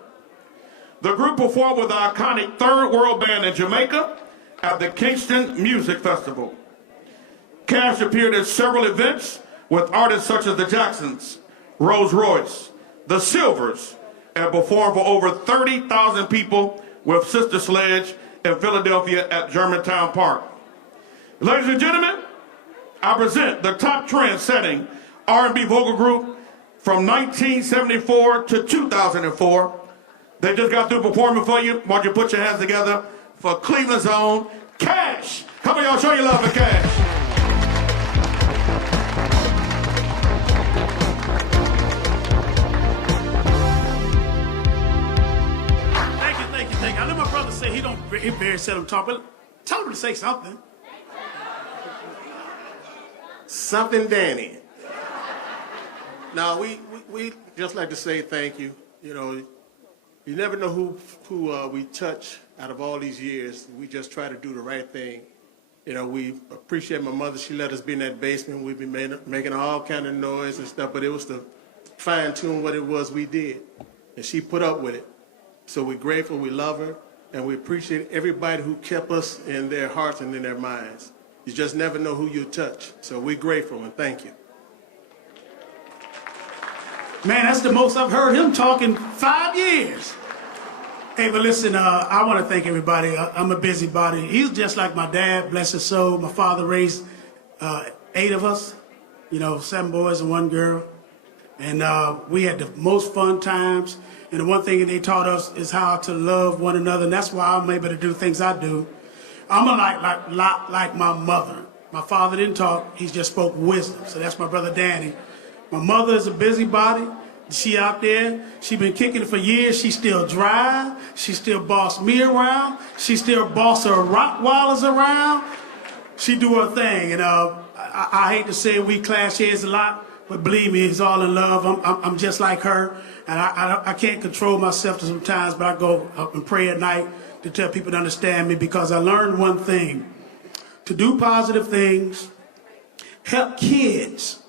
The group performed with the iconic Third World Band in Jamaica at the Kingston Music Festival. Cash appeared at several events with artists such as the Jacksons, Rolls Royce, the Silvers, and performed for over 30,000 people with Sister Sledge in Philadelphia at Germantown Park. Ladies and gentlemen, I present the top trend-setting R&B vocal group from 1974 to 2004. They just got through performing for you. Why don't you put your hands together for Cleveland's own Cash. Come on, y'all, show your love for Cash. Thank you. I know my brother say he very seldom talk, but tell him to say something. Something Danny. Now, we just like to say thank you. You know, You never know who we touch out of all these years. We just try to do the right thing. You know, we appreciate my mother. She let us be in that basement. We'd be making all kind of noise and stuff, but it was to fine tune what it was we did. And she put up with it. So we're grateful, we love her, and we appreciate everybody who kept us in their hearts and in their minds. You just never know who you touch. So we're grateful and thank you. Man, that's the most I've heard him talk in 5 years. Hey, but listen, I want to thank everybody. I'm a busybody. He's just like my dad, bless his soul. My father raised 8 of us, 7 boys and 1 girl. And we had the most fun times. And the one thing that they taught us is how to love one another. And that's why I'm able to do things I do. I'm a lot like my mother. My father didn't talk. He just spoke wisdom. So that's my brother Danny. My mother is a busybody. She out there. She been kicking it for years. She still drive. She still boss me around. She still boss her Rottweilers around. She do her thing. And I hate to say we clash heads a lot, but believe me, it's all in love. I'm just like her. And I can't control myself sometimes, but I go up and pray at night to tell people to understand me, because I learned one thing: to do positive things, help kids,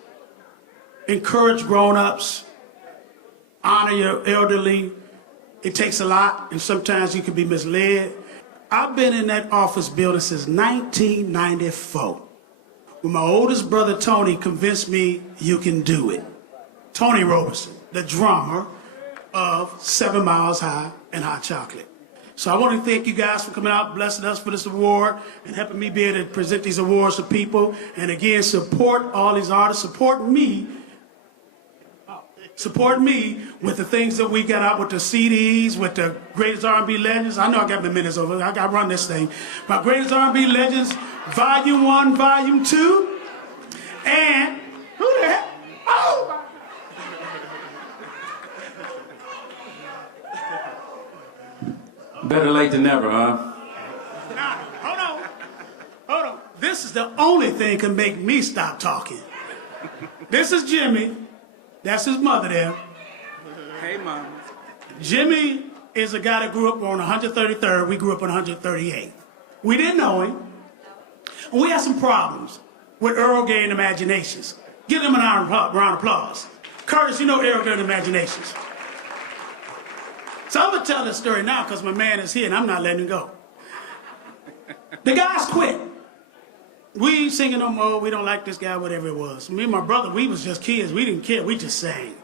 encourage grown-ups, honor your elderly. It takes a lot, and sometimes you can be misled. I've been in that office building since 1994. When my oldest brother Tony convinced me you can do it. Tony Roberson, the drummer of 7 Miles High and Hot Chocolate. So I want to thank you guys for coming out, blessing us for this award, and helping me be able to present these awards to people. And again, support all these artists, support me with the things that we got out with the CDs, with the Greatest R&B Legends. I know I got my minutes over. I got to run this thing. My Greatest R&B Legends, Volume 1, Volume 2. And who the heck? Oh! Better late than never, huh? Now, hold on. This is the only thing can make me stop talking. This is Jimmy. That's his mother there. Hey, Mom. Jimmy is a guy that grew up on 133rd. We grew up on 138th. We didn't know him. And we had some problems with Earl Gay and Imaginations. Give them a round of applause. Curtis, you know Earl Gay and Imaginations. So I'm going to tell this story now because my man is here and I'm not letting him go. The guys quit. We ain't singing no more. We don't like this guy, whatever it was. Me and my brother, we was just kids. We didn't care. We just sang.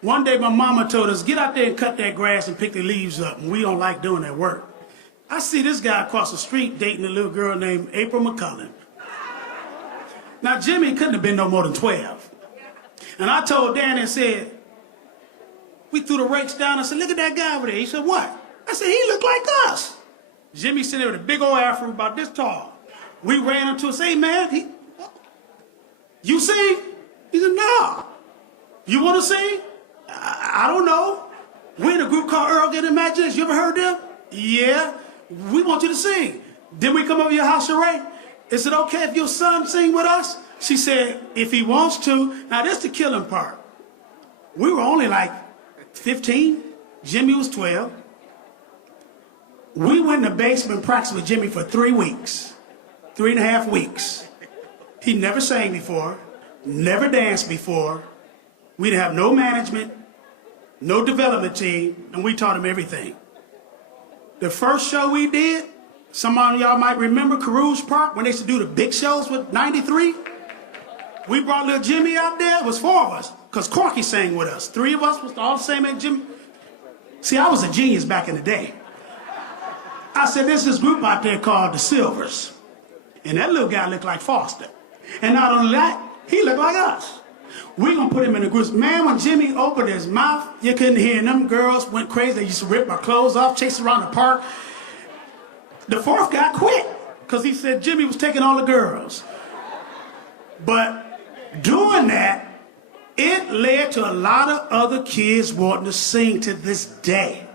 One day my mama told us, get out there and cut that grass and pick the leaves up. And we don't like doing that work. I see this guy across the street dating a little girl named April McCullen. Now, Jimmy couldn't have been no more than 12. And I told Danny and said, we threw the rakes down. I said, look at that guy over there. He said, what? I said, he looked like us. Jimmy sitting there with a big old afro about this tall. We ran up to him, say, hey, man, you sing? He said, no. You want to sing? I don't know. We're in a group called Earl Gay and Imaginations. You ever heard them? Yeah. We want you to sing. Then we come over to your house, Sheree. Is it okay if your son sing with us? She said, if he wants to. Now, this is the killing part. We were only like 15. Jimmy was 12. We went in the basement and practiced with Jimmy for 3 weeks. 3.5 weeks. He never sang before, never danced before. We didn't have no management, no development team, and we taught him everything. The first show we did, some of y'all might remember Carouge Park when they used to do the big shows with 93. We brought little Jimmy out there. It was 4 of us, because Corky sang with us. 3 of us was all the same as Jimmy. See, I was a genius back in the day. I said, there's this group out there called the Silvers. And that little guy looked like Foster. And not only that, he looked like us. We're going to put him in the groups. Man, when Jimmy opened his mouth, you couldn't hear him. Them girls went crazy. They used to rip our clothes off, chase around the park. The 4th guy quit because he said Jimmy was taking all the girls. But doing that, it led to a lot of other kids wanting to sing to this day.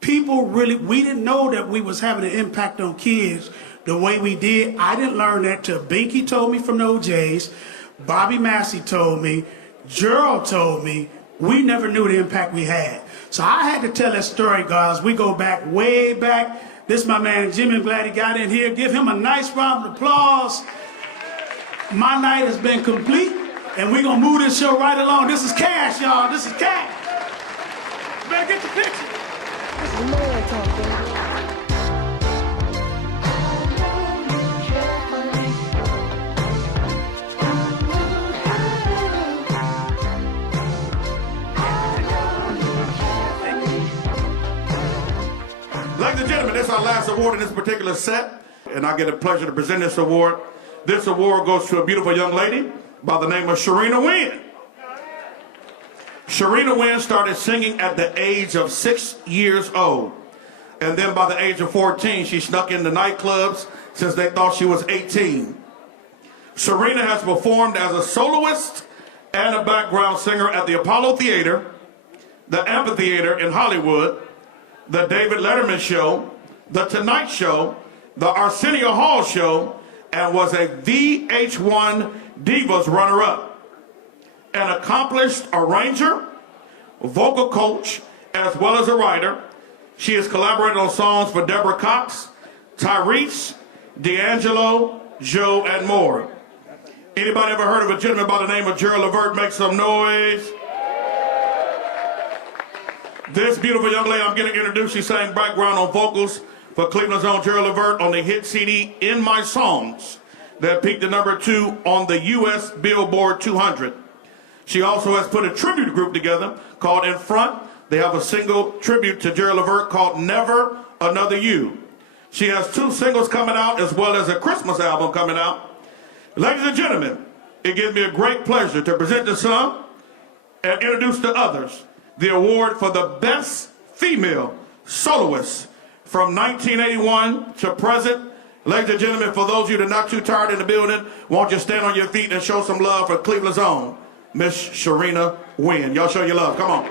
People really, we didn't know that we was having an impact on kids the way we did. I didn't learn that till Binky told me from the OJs, Bobby Massey told me, Gerald told me, we never knew the impact we had. So I had to tell that story, guys. We go back, way back. This is my man Jimmy. I'm glad he got in here. Give him a nice round of applause. My night has been complete, and we're going to move this show right along. This is Cash, y'all. This is Cash. You better get the picture. This is man talking. Ladies and gentlemen, this is our last award in this particular set, and I get the pleasure to present this award. This award goes to a beautiful young lady by the name of Sharina Wynn. Sharina Wynn started singing at the age of 6 years old, and then by the age of 14, she snuck into nightclubs since they thought she was 18. Sharina has performed as a soloist and a background singer at the Apollo Theater, the Amphitheater in Hollywood, the David Letterman Show, the Tonight Show, the Arsenio Hall Show, and was a VH1 Divas runner-up. An accomplished arranger, vocal coach, as well as a writer, she has collaborated on songs for Deborah Cox, Tyrese, D'Angelo, Joe, and more. Anybody ever heard of a gentleman by the name of Gerald Levert? Make some noise. This beautiful young lady I'm getting introduced, she sang background on vocals for Cleveland's own Gerald Levert on the hit CD In My Songs that peaked at #2 on the U.S. Billboard 200. She also has put a tribute group together called In Front. They have a single tribute to Gerald Levert called Never Another You. She has 2 singles coming out as well as a Christmas album coming out. Ladies and gentlemen, it gives me a great pleasure to present to some and introduce to others the award for the Best Female Soloist from 1981 to present. Ladies and gentlemen, for those of you that are not too tired in the building, won't you stand on your feet and show some love for Cleveland's own Miss Sharina Wynn. Y'all show your love. Come on.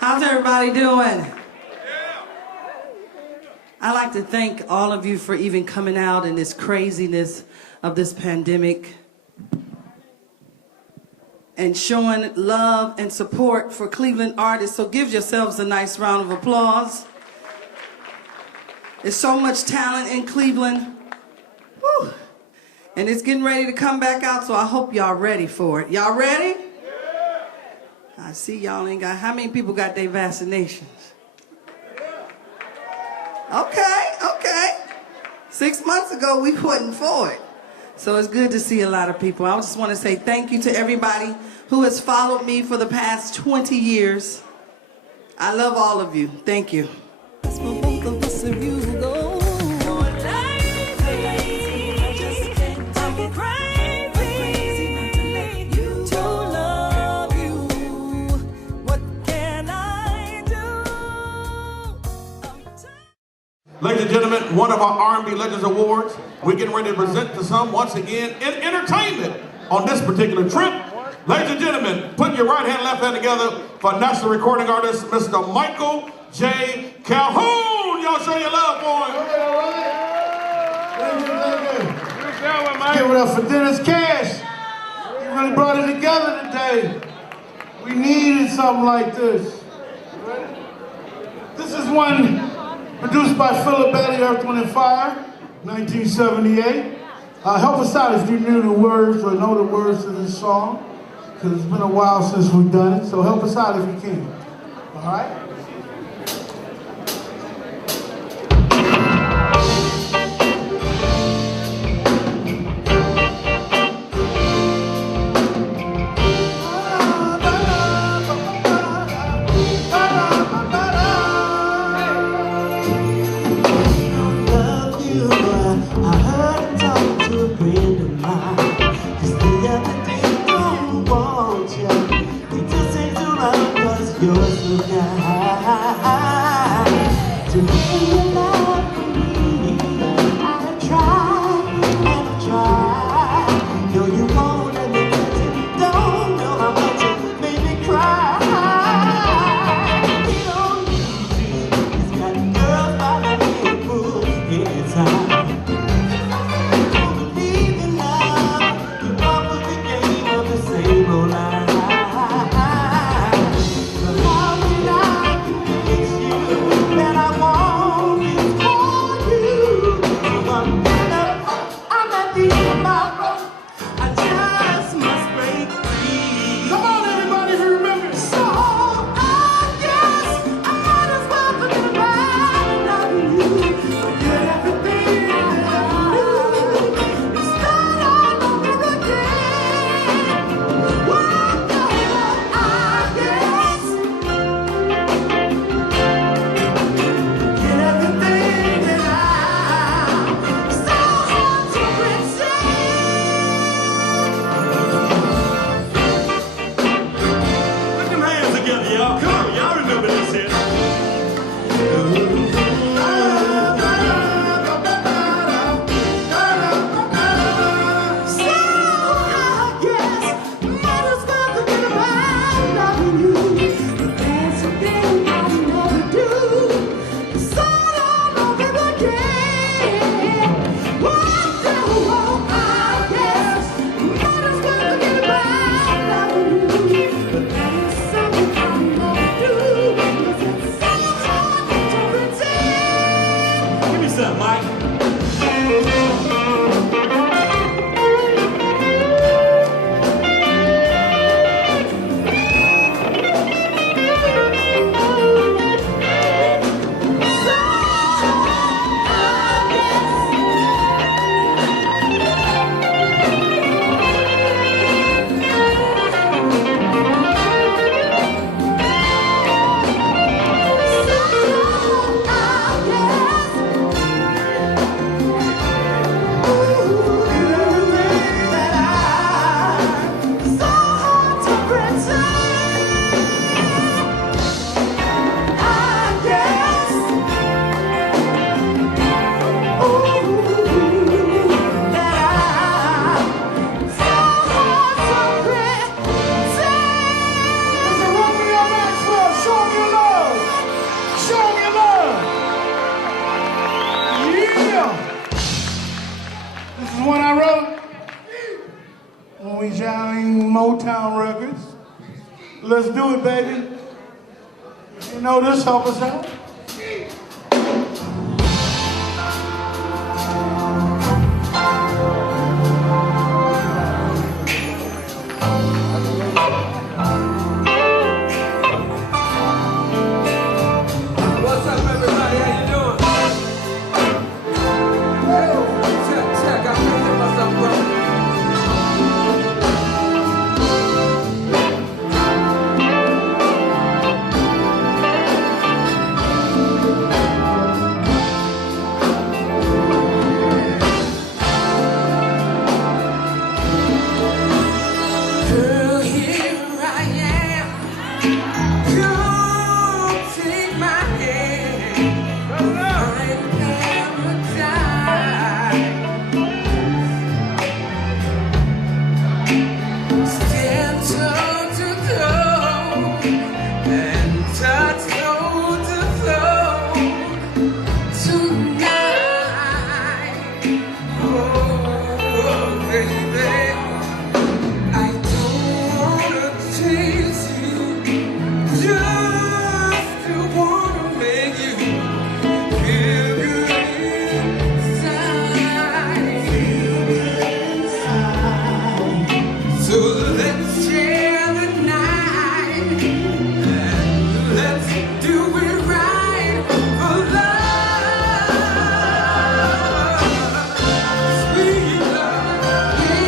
How's everybody doing? I'd like to thank all of you for even coming out in this craziness of this pandemic and showing love and support for Cleveland artists. So give yourselves a nice round of applause. There's so much talent in Cleveland. Whew. And it's getting ready to come back out, so I hope y'all ready for it. Y'all ready? I see y'all ain't got, how many people got their vaccinations? Okay. 6 months ago, we wasn't for it. So it's good to see a lot of people. I just want to say thank you to everybody who has followed me for the past 20 years. I love all of you. Thank you. That's for both of us if you go. Ladies and gentlemen, one of our R&B Legends Awards, we're getting ready to present to some once again in entertainment on this particular trip. Ladies and gentlemen, put your right hand, left hand together for National Recording Artist, Mr. Michael J. Calhoun. Y'all show your love for him. Give it up for Dennis Cash. He really brought it together today. We needed something like this. This is one produced by Philip Bailey, Earth, Wind & Fire, 1978. Help us out if you knew the words or know the words to this song, because it's been a while since we've done it, so help us out if you can. All right? You're so kind. Motown Records. Let's do it, baby. You know this help us out. What's up, everybody? How you doing? Check. I can't hear myself, bro. Sweet love.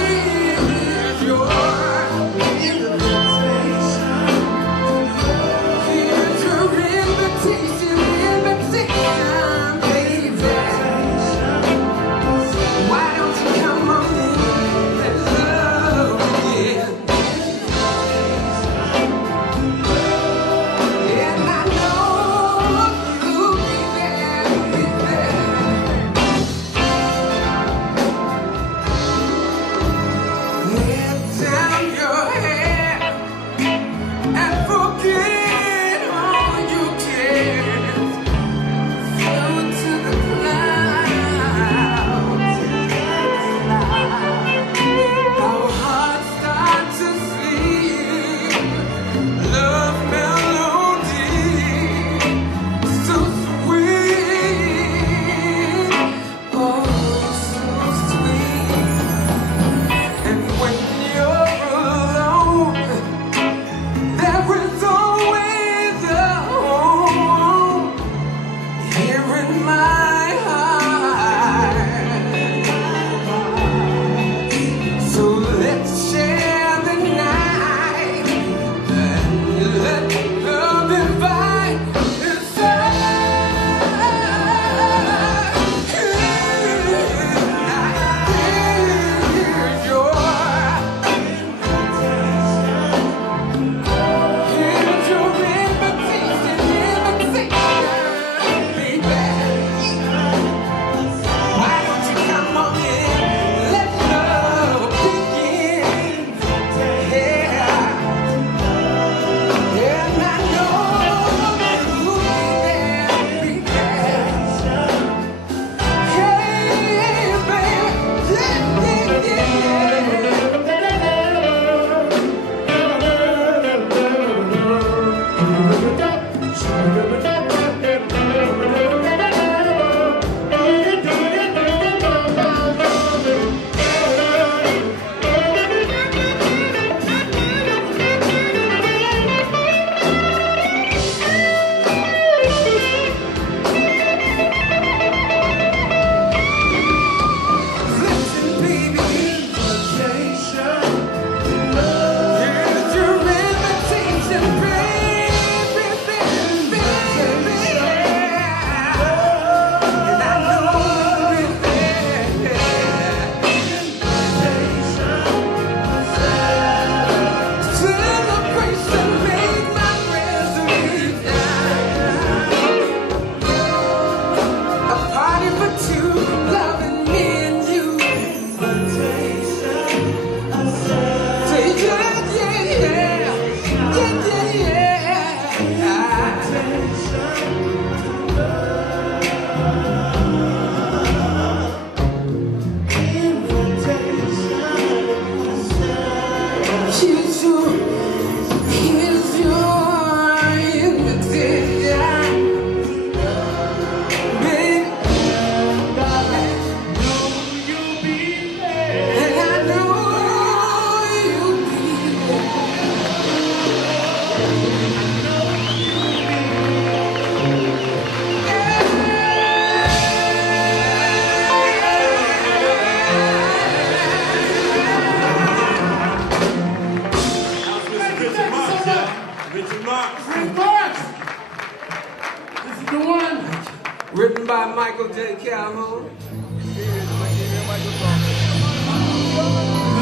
Michael J. Calhoun. This is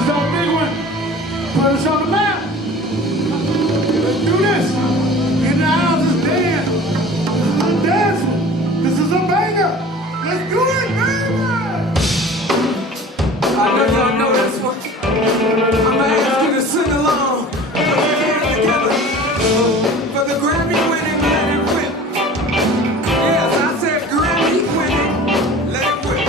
our big one. Put us on the map. Let's do this. In the house is dance. This is a dance. This is a banger. Let's do it, baby. I know y'all know this one. I'm gonna ask you to sing along. Put your hands together for the Grammy-winning Let It Whip. Yes, I said Grammy-winning Let It Whip.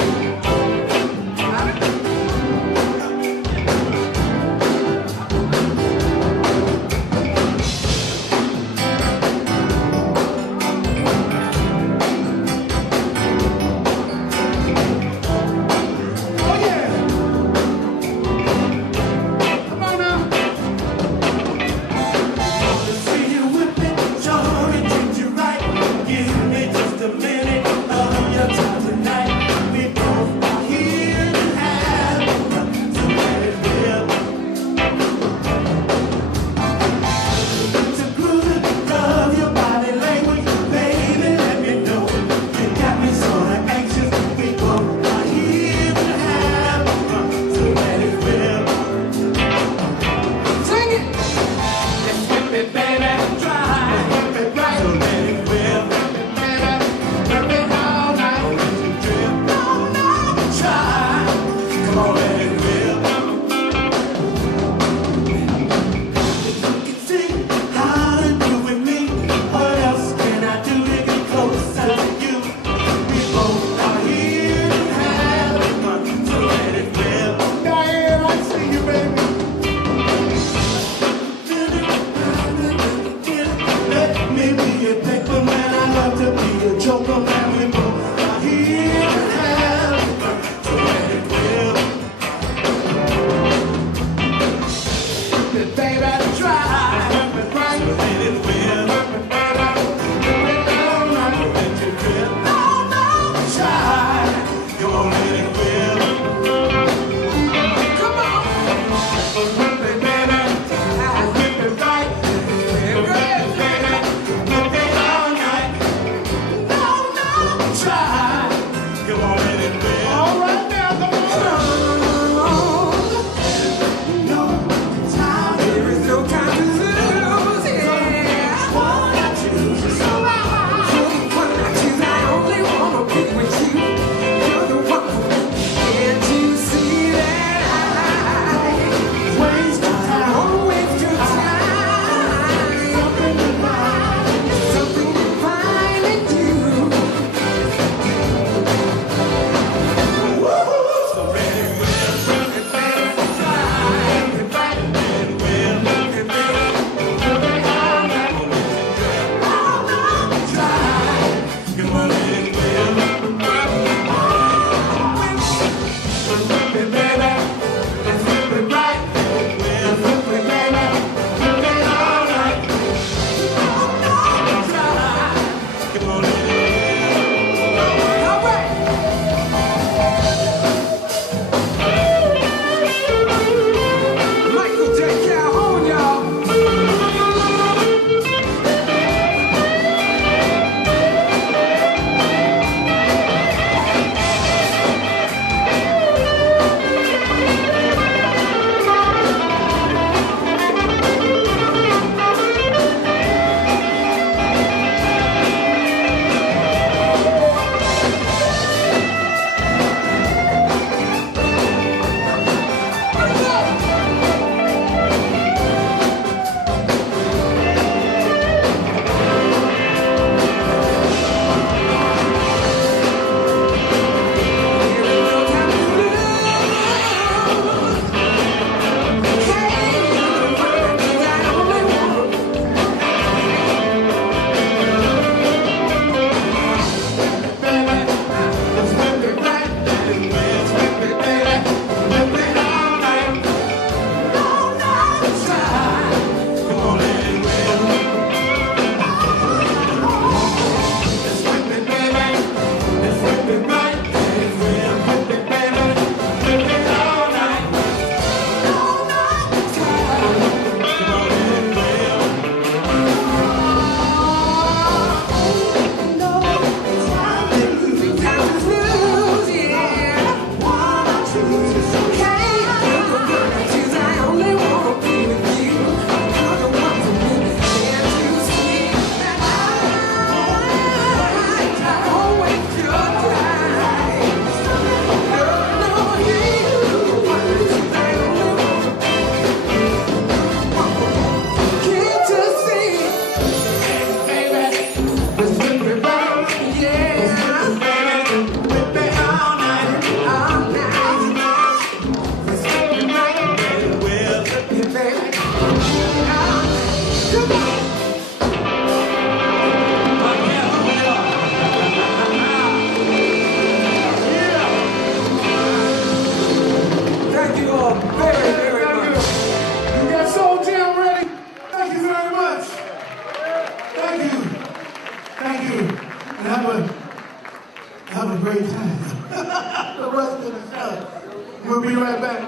We'll be right back.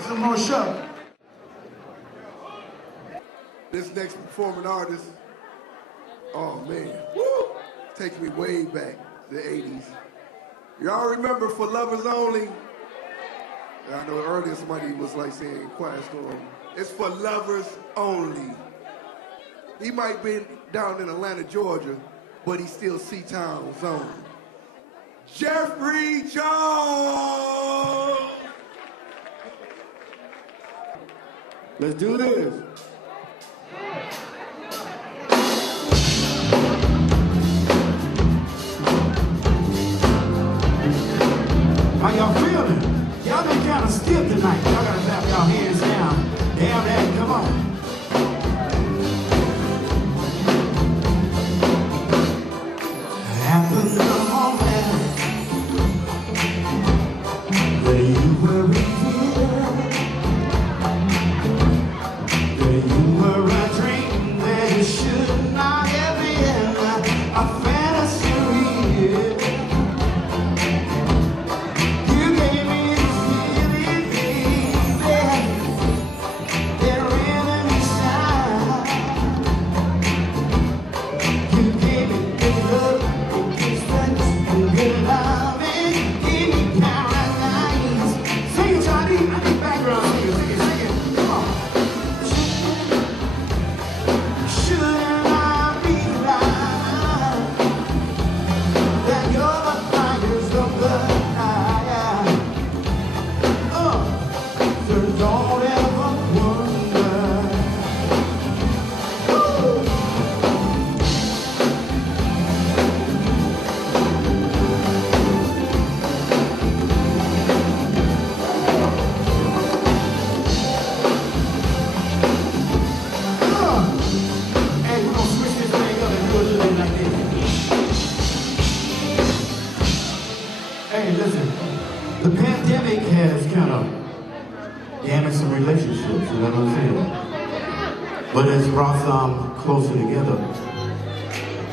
Some more show. This next performing artist, oh man, woo, takes me way back to the 80s. Y'all remember For Lovers Only? I know earlier somebody was like saying Quiet Storm. It's For Lovers Only. He might be down in Atlanta, Georgia, but he's still C-Town zone. Jeffrey Jones! Let's do this. How y'all feeling? Y'all been kind of stiff tonight. Y'all gotta clap y'all hands down. Damn that, come on. Happened the moment when you were here, when you were a dream that you should not have been, a fantasy real. You gave me this feeling, baby, that rhythm inside. You gave me good love. Good loving, give me paradise. Sing it, Johnny. I need background singers. Sing it. Come on. Shouldn't I realize that you're the fires of the night? So don't ever wonder. Hey, we're gonna switch this thing up and do a little bit like this. Hey, listen, the pandemic has kind of damaged some relationships, you know what I'm saying? But it's brought some closer together.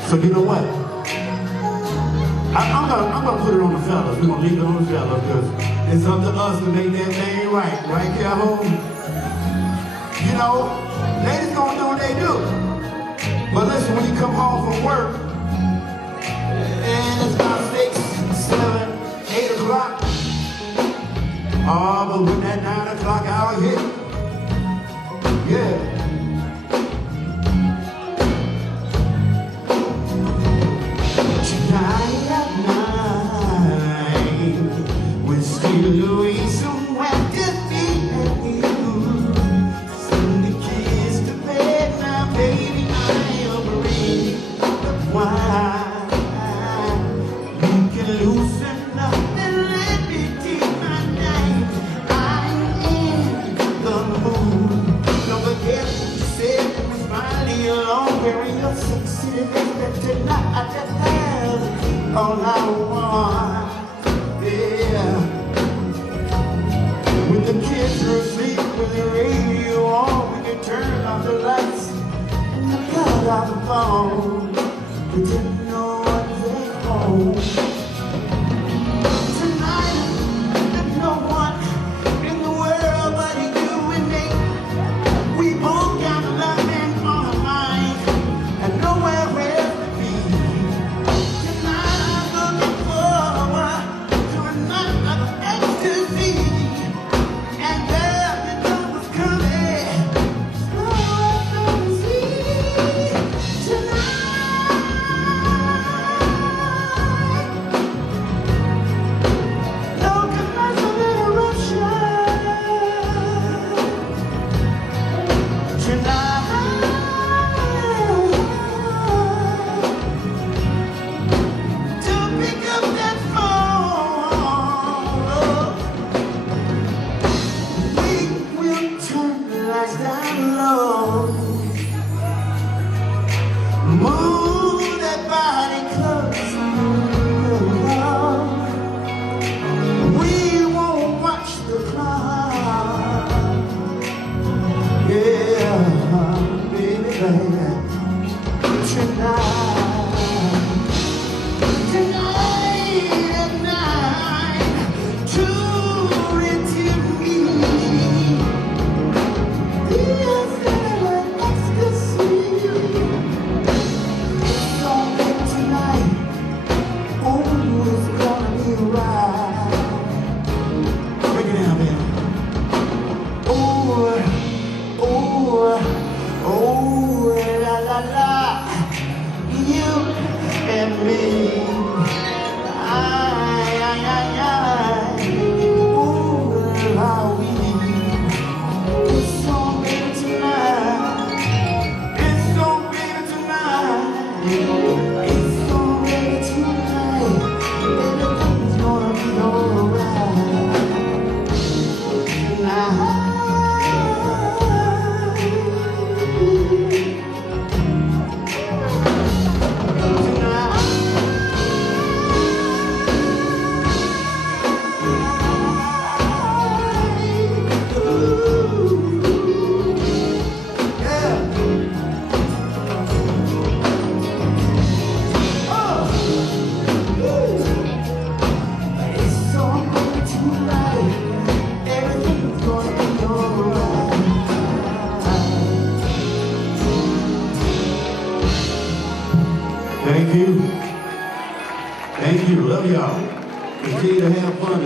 So you know what? I'm gonna put it on the fellas. We're gonna leave it on the fellas because it's up to us to make that thing right, right, Calhoun? You know, ladies gonna do what they do. But listen, when you come home from work, and it's about 6, 7, 8 o'clock, oh, but when that 9 o'clock hour hit, yeah. Tonight at night, we're still Louis somewhere to be at you. Send the kids to bed now, baby, I'll bring the wine. You can loosen up and let me take my time. I'm in the mood. Don't forget what you said when we finally alone, wearing your sexy baby tonight. I just have all I want, yeah. When the kids are asleep, with the radio on, we can turn off the lights and the cut off the phone. Pretend no one's at home. Tonight, there's no one in the world but you and me. We both got nothing on our mind and nowhere else to be. Tonight, I'm looking forward to a night of ecstasy. And girl, you know what's coming. Oh, I'm gonna see tonight.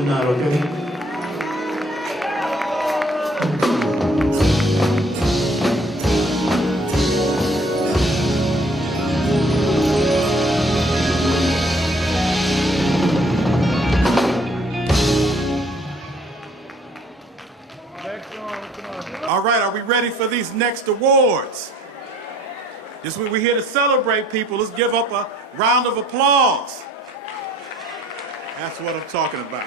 tonight, okay? All right, are we ready for these next awards? This week we're here to celebrate people. Let's give up a round of applause. That's what I'm talking about.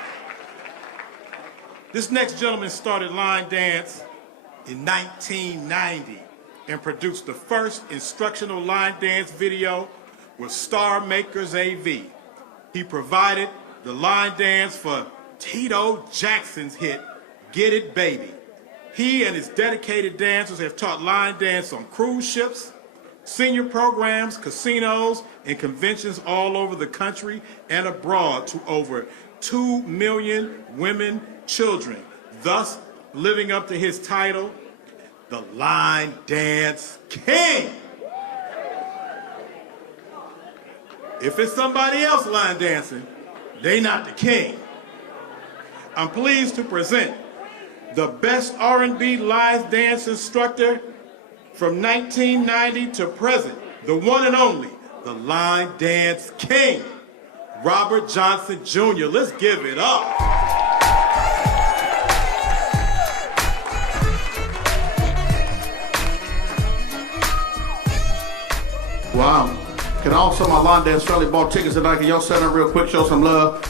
This next gentleman started line dance in 1990 and produced the first instructional line dance video with Star Makers AV. He provided the line dance for Tito Jackson's hit, Get It Baby. He and his dedicated dancers have taught line dance on cruise ships, senior programs, casinos, and conventions all over the country and abroad to over 2 million women, children, thus living up to his title, the Line Dance King. If it's somebody else line dancing, they not the king. I'm pleased to present the best R&B line dance instructor from 1990 to present, the one and only, the Line Dance King, Robert Johnson Jr. Let's give it up. Wow. Can also my line dance Shirley bought tickets tonight? Can y'all stand up real quick, show some love?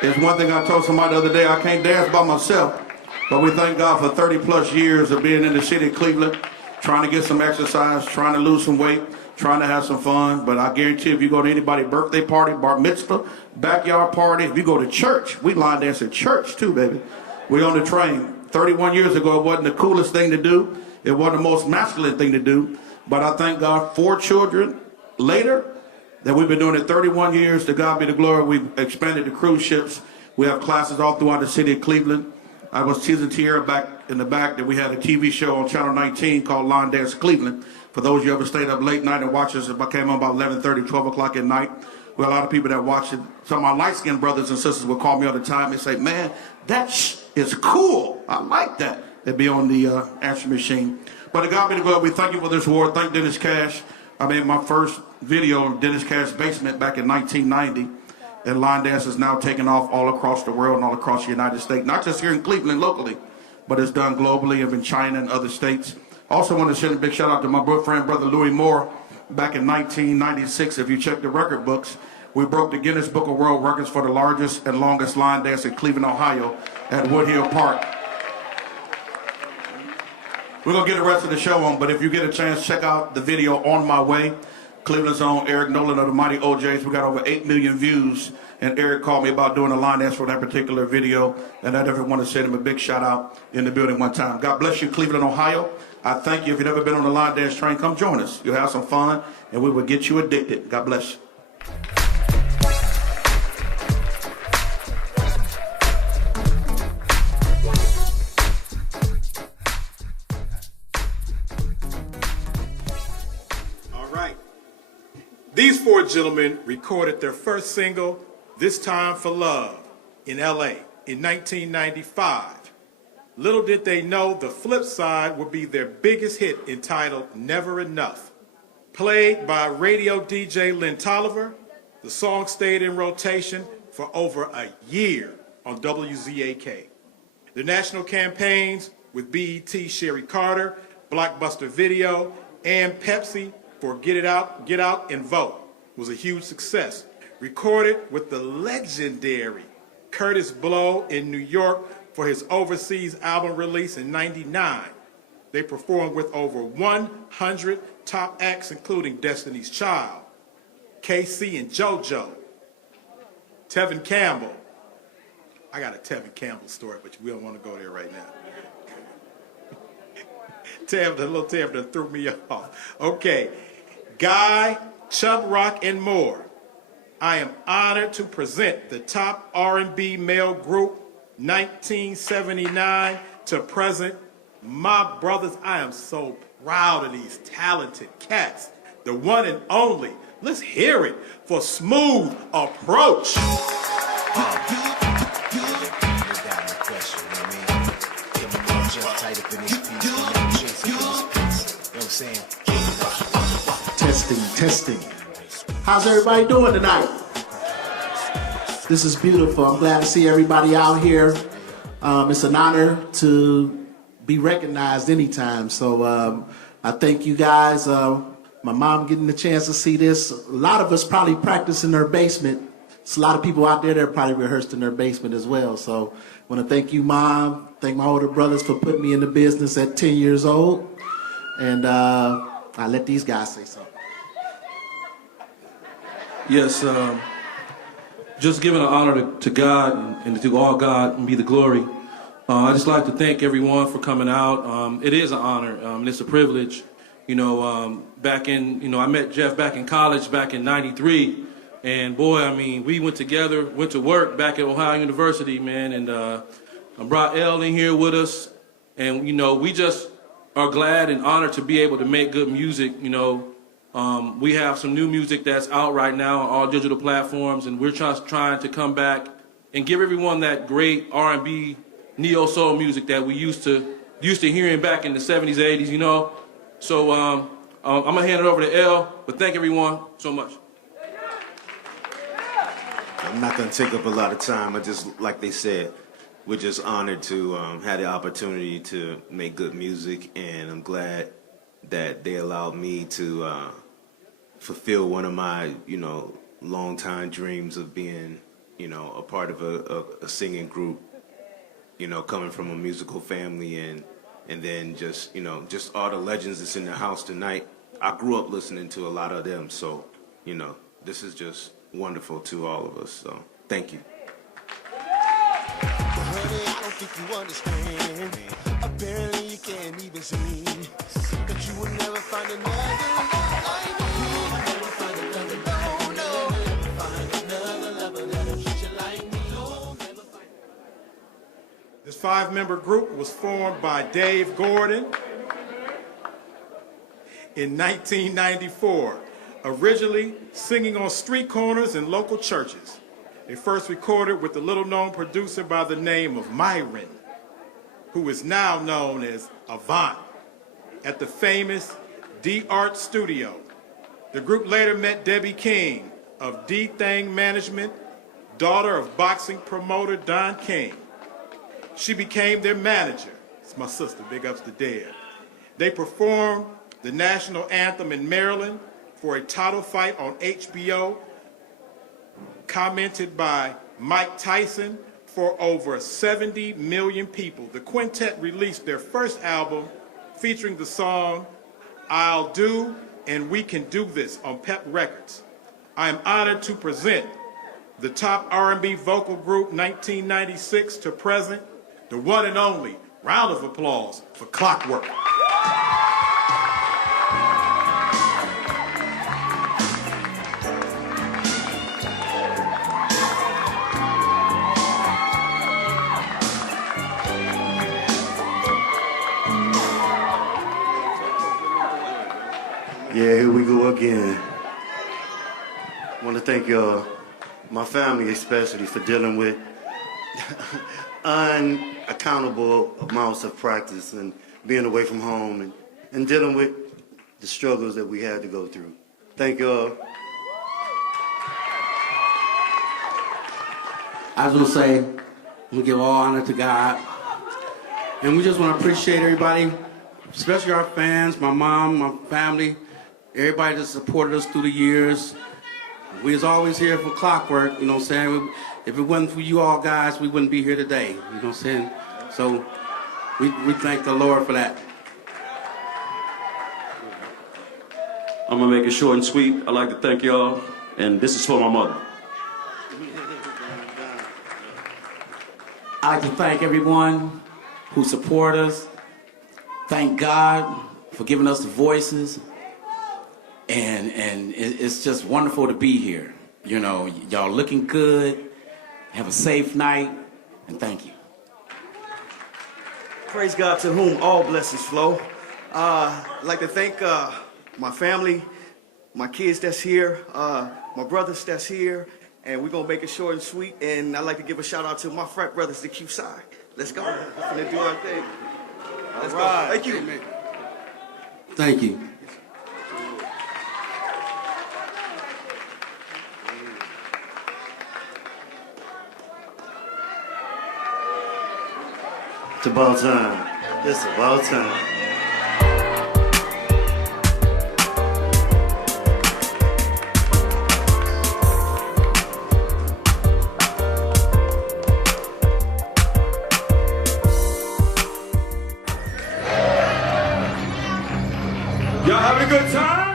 There's one thing I told somebody the other day, I can't dance by myself, but we thank God for 30 plus years of being in the city of Cleveland, trying to get some exercise, trying to lose some weight, trying to have some fun. But I guarantee if you go to anybody's birthday party, bar mitzvah, backyard party, if you go to church, we line dance at church too, baby. We on the train. 31 years ago, it wasn't the coolest thing to do. It wasn't the most masculine thing to do. But I thank God 4 children later that we've been doing it 31 years. To God be the glory. We've expanded the cruise ships. We have classes all throughout the city of Cleveland. I was teasing Tierra back in the back that we had a TV show on Channel 19 called Line Dance Cleveland. For those of you who ever stayed up late night and watched us, it came on about 11:30, 12 o'clock at night. We had a lot of people that watched it. Some of my light-skinned brothers and sisters would call me all the time and say, man, that is cool. I like that. They'd be on the answer machine. But to God be the glory, we thank you for this award. Thank Dennis Cash. I made my first video in Dennis Cash's basement back in 1990. And line dance is now taking off all across the world and all across the United States. Not just here in Cleveland locally, but it's done globally and in China and other states. Also want to send a big shout out to my good friend, Brother Louis Moore. Back in 1996, if you check the record books, we broke the Guinness Book of World Records for the largest and longest line dance in Cleveland, Ohio at Woodhill Park. We're going to get the rest of the show on, but if you get a chance, check out the video On My Way. Cleveland's own Eric Nolan of the Mighty OJs. We got over 8 million views, and Eric called me about doing a line dance for that particular video, and I definitely want to send him a big shout out in the building one time. God bless you, Cleveland, Ohio. I thank you. If you've never been on the line dance train, come join us. You'll have some fun, and we will get you addicted. God bless you. These 4 gentlemen recorded their first single, This Time for Love, in LA in 1995. Little did they know the flip side would be their biggest hit entitled Never Enough. Played by radio DJ Lynn Tolliver, the song stayed in rotation for over a year on WZAK. The national campaigns with BET Sherry Carter, Blockbuster Video, and Pepsi for Get Out and Vote was a huge success. Recorded with the legendary Curtis Blow in New York for his overseas album release in '99. They performed with over 100 top acts, including Destiny's Child, KC and JoJo, Tevin Campbell. I got a Tevin Campbell story, but we don't want to go there right now. The little Tev that threw me off. Okay. Guy, Chubb Rock, and more. I am honored to present the top R&B male group, 1979 to present. My brothers, I am so proud of these talented cats. The one and only. Let's hear it for Smooth Approach. tight up in this piece. You know what I'm saying? Testing. How's everybody doing tonight? This is beautiful. I'm glad to see everybody out here. It's an honor to be recognized anytime. So I thank you guys. My mom getting the chance to see this. A lot of us probably practice in their basement. There's a lot of people out there that probably rehearsed in their basement as well. So I want to thank you, Mom. Thank my older brothers for putting me in the business at 10 years old. And I let these guys say something. Yes, just giving an honor to God and to all God and be the glory. I just like to thank everyone for coming out. It is an honor and it's a privilege. You know, I met Jeff back in college back in '93, and boy, I mean, we went together, went to work back at Ohio University, man, and I brought Elle in here with us, and you know, we just are glad and honored to be able to make good music. You know, we have some new music that's out right now on all digital platforms, and we're just trying to come back and give everyone that great R&B, neo soul music that we used to hearing back in the '70s, '80s. You know. So I'm going to hand it over to Elle, but thank everyone so much. I'm not going to take up a lot of time. I just, like they said, we're just honored to have the opportunity to make good music, and I'm glad that they allowed me to fulfill one of my, long-time dreams of being, a part of a singing group, coming from a musical family and then just all the legends that's in the house tonight. I grew up listening to a lot of them, so, this is just wonderful to all of us, so thank you. Honey, I don't think you understand. Apparently you can't even see. Cause you will never find another like me. You will never find another like me. No, never find another lover that'll treat you like me. No, never find. This 5-member group was formed by Dave Gordon in 1994, originally singing on street corners and local churches. They first recorded with the little-known producer by the name of Myron, who is now known as Avant, at the famous D-Art Studio. The group later met Debbie King of D-Thing Management, daughter of boxing promoter Don King. She became their manager. It's my sister, big ups to Deb. They performed the national anthem in Maryland for a title fight on HBO, commented by Mike Tyson for over 70 million people. The quintet released their first album featuring the song I'll Do and We Can Do This on Pep Records. I am honored to present the top R&B vocal group 1996 to present, the one and only. Round of applause for Clockwork. Yeah, here we go again. I want to thank my family especially for dealing with unaccountable amounts of practice and being away from home and dealing with the struggles that we had to go through. Thank y'all. I was going to say, we give all honor to God. And we just want to appreciate everybody, especially our fans, my mom, my family, everybody that supported us through the years. We was always here for Clockwork, you know what I'm saying? If it wasn't for you all guys, we wouldn't be here today, you know what I'm saying? So we thank the Lord for that. I'm gonna make it short and sweet. I'd like to thank y'all, and this is for my mother. I'd like to thank everyone who support us. Thank God for giving us the voices. And it's just wonderful to be here. You know, y'all looking good. Have a safe night, and thank you. Praise God, to whom all blessings flow. I'd like to thank my family, my kids that's here, my brothers that's here, and we're gonna make it short and sweet. And I'd like to give a shout out to my frat brothers, the Q side. Let's go. We're gonna do our thing. Let's All right. go. Thank you. Amen. Thank you. It's about time. It's about time. Y'all having a good time?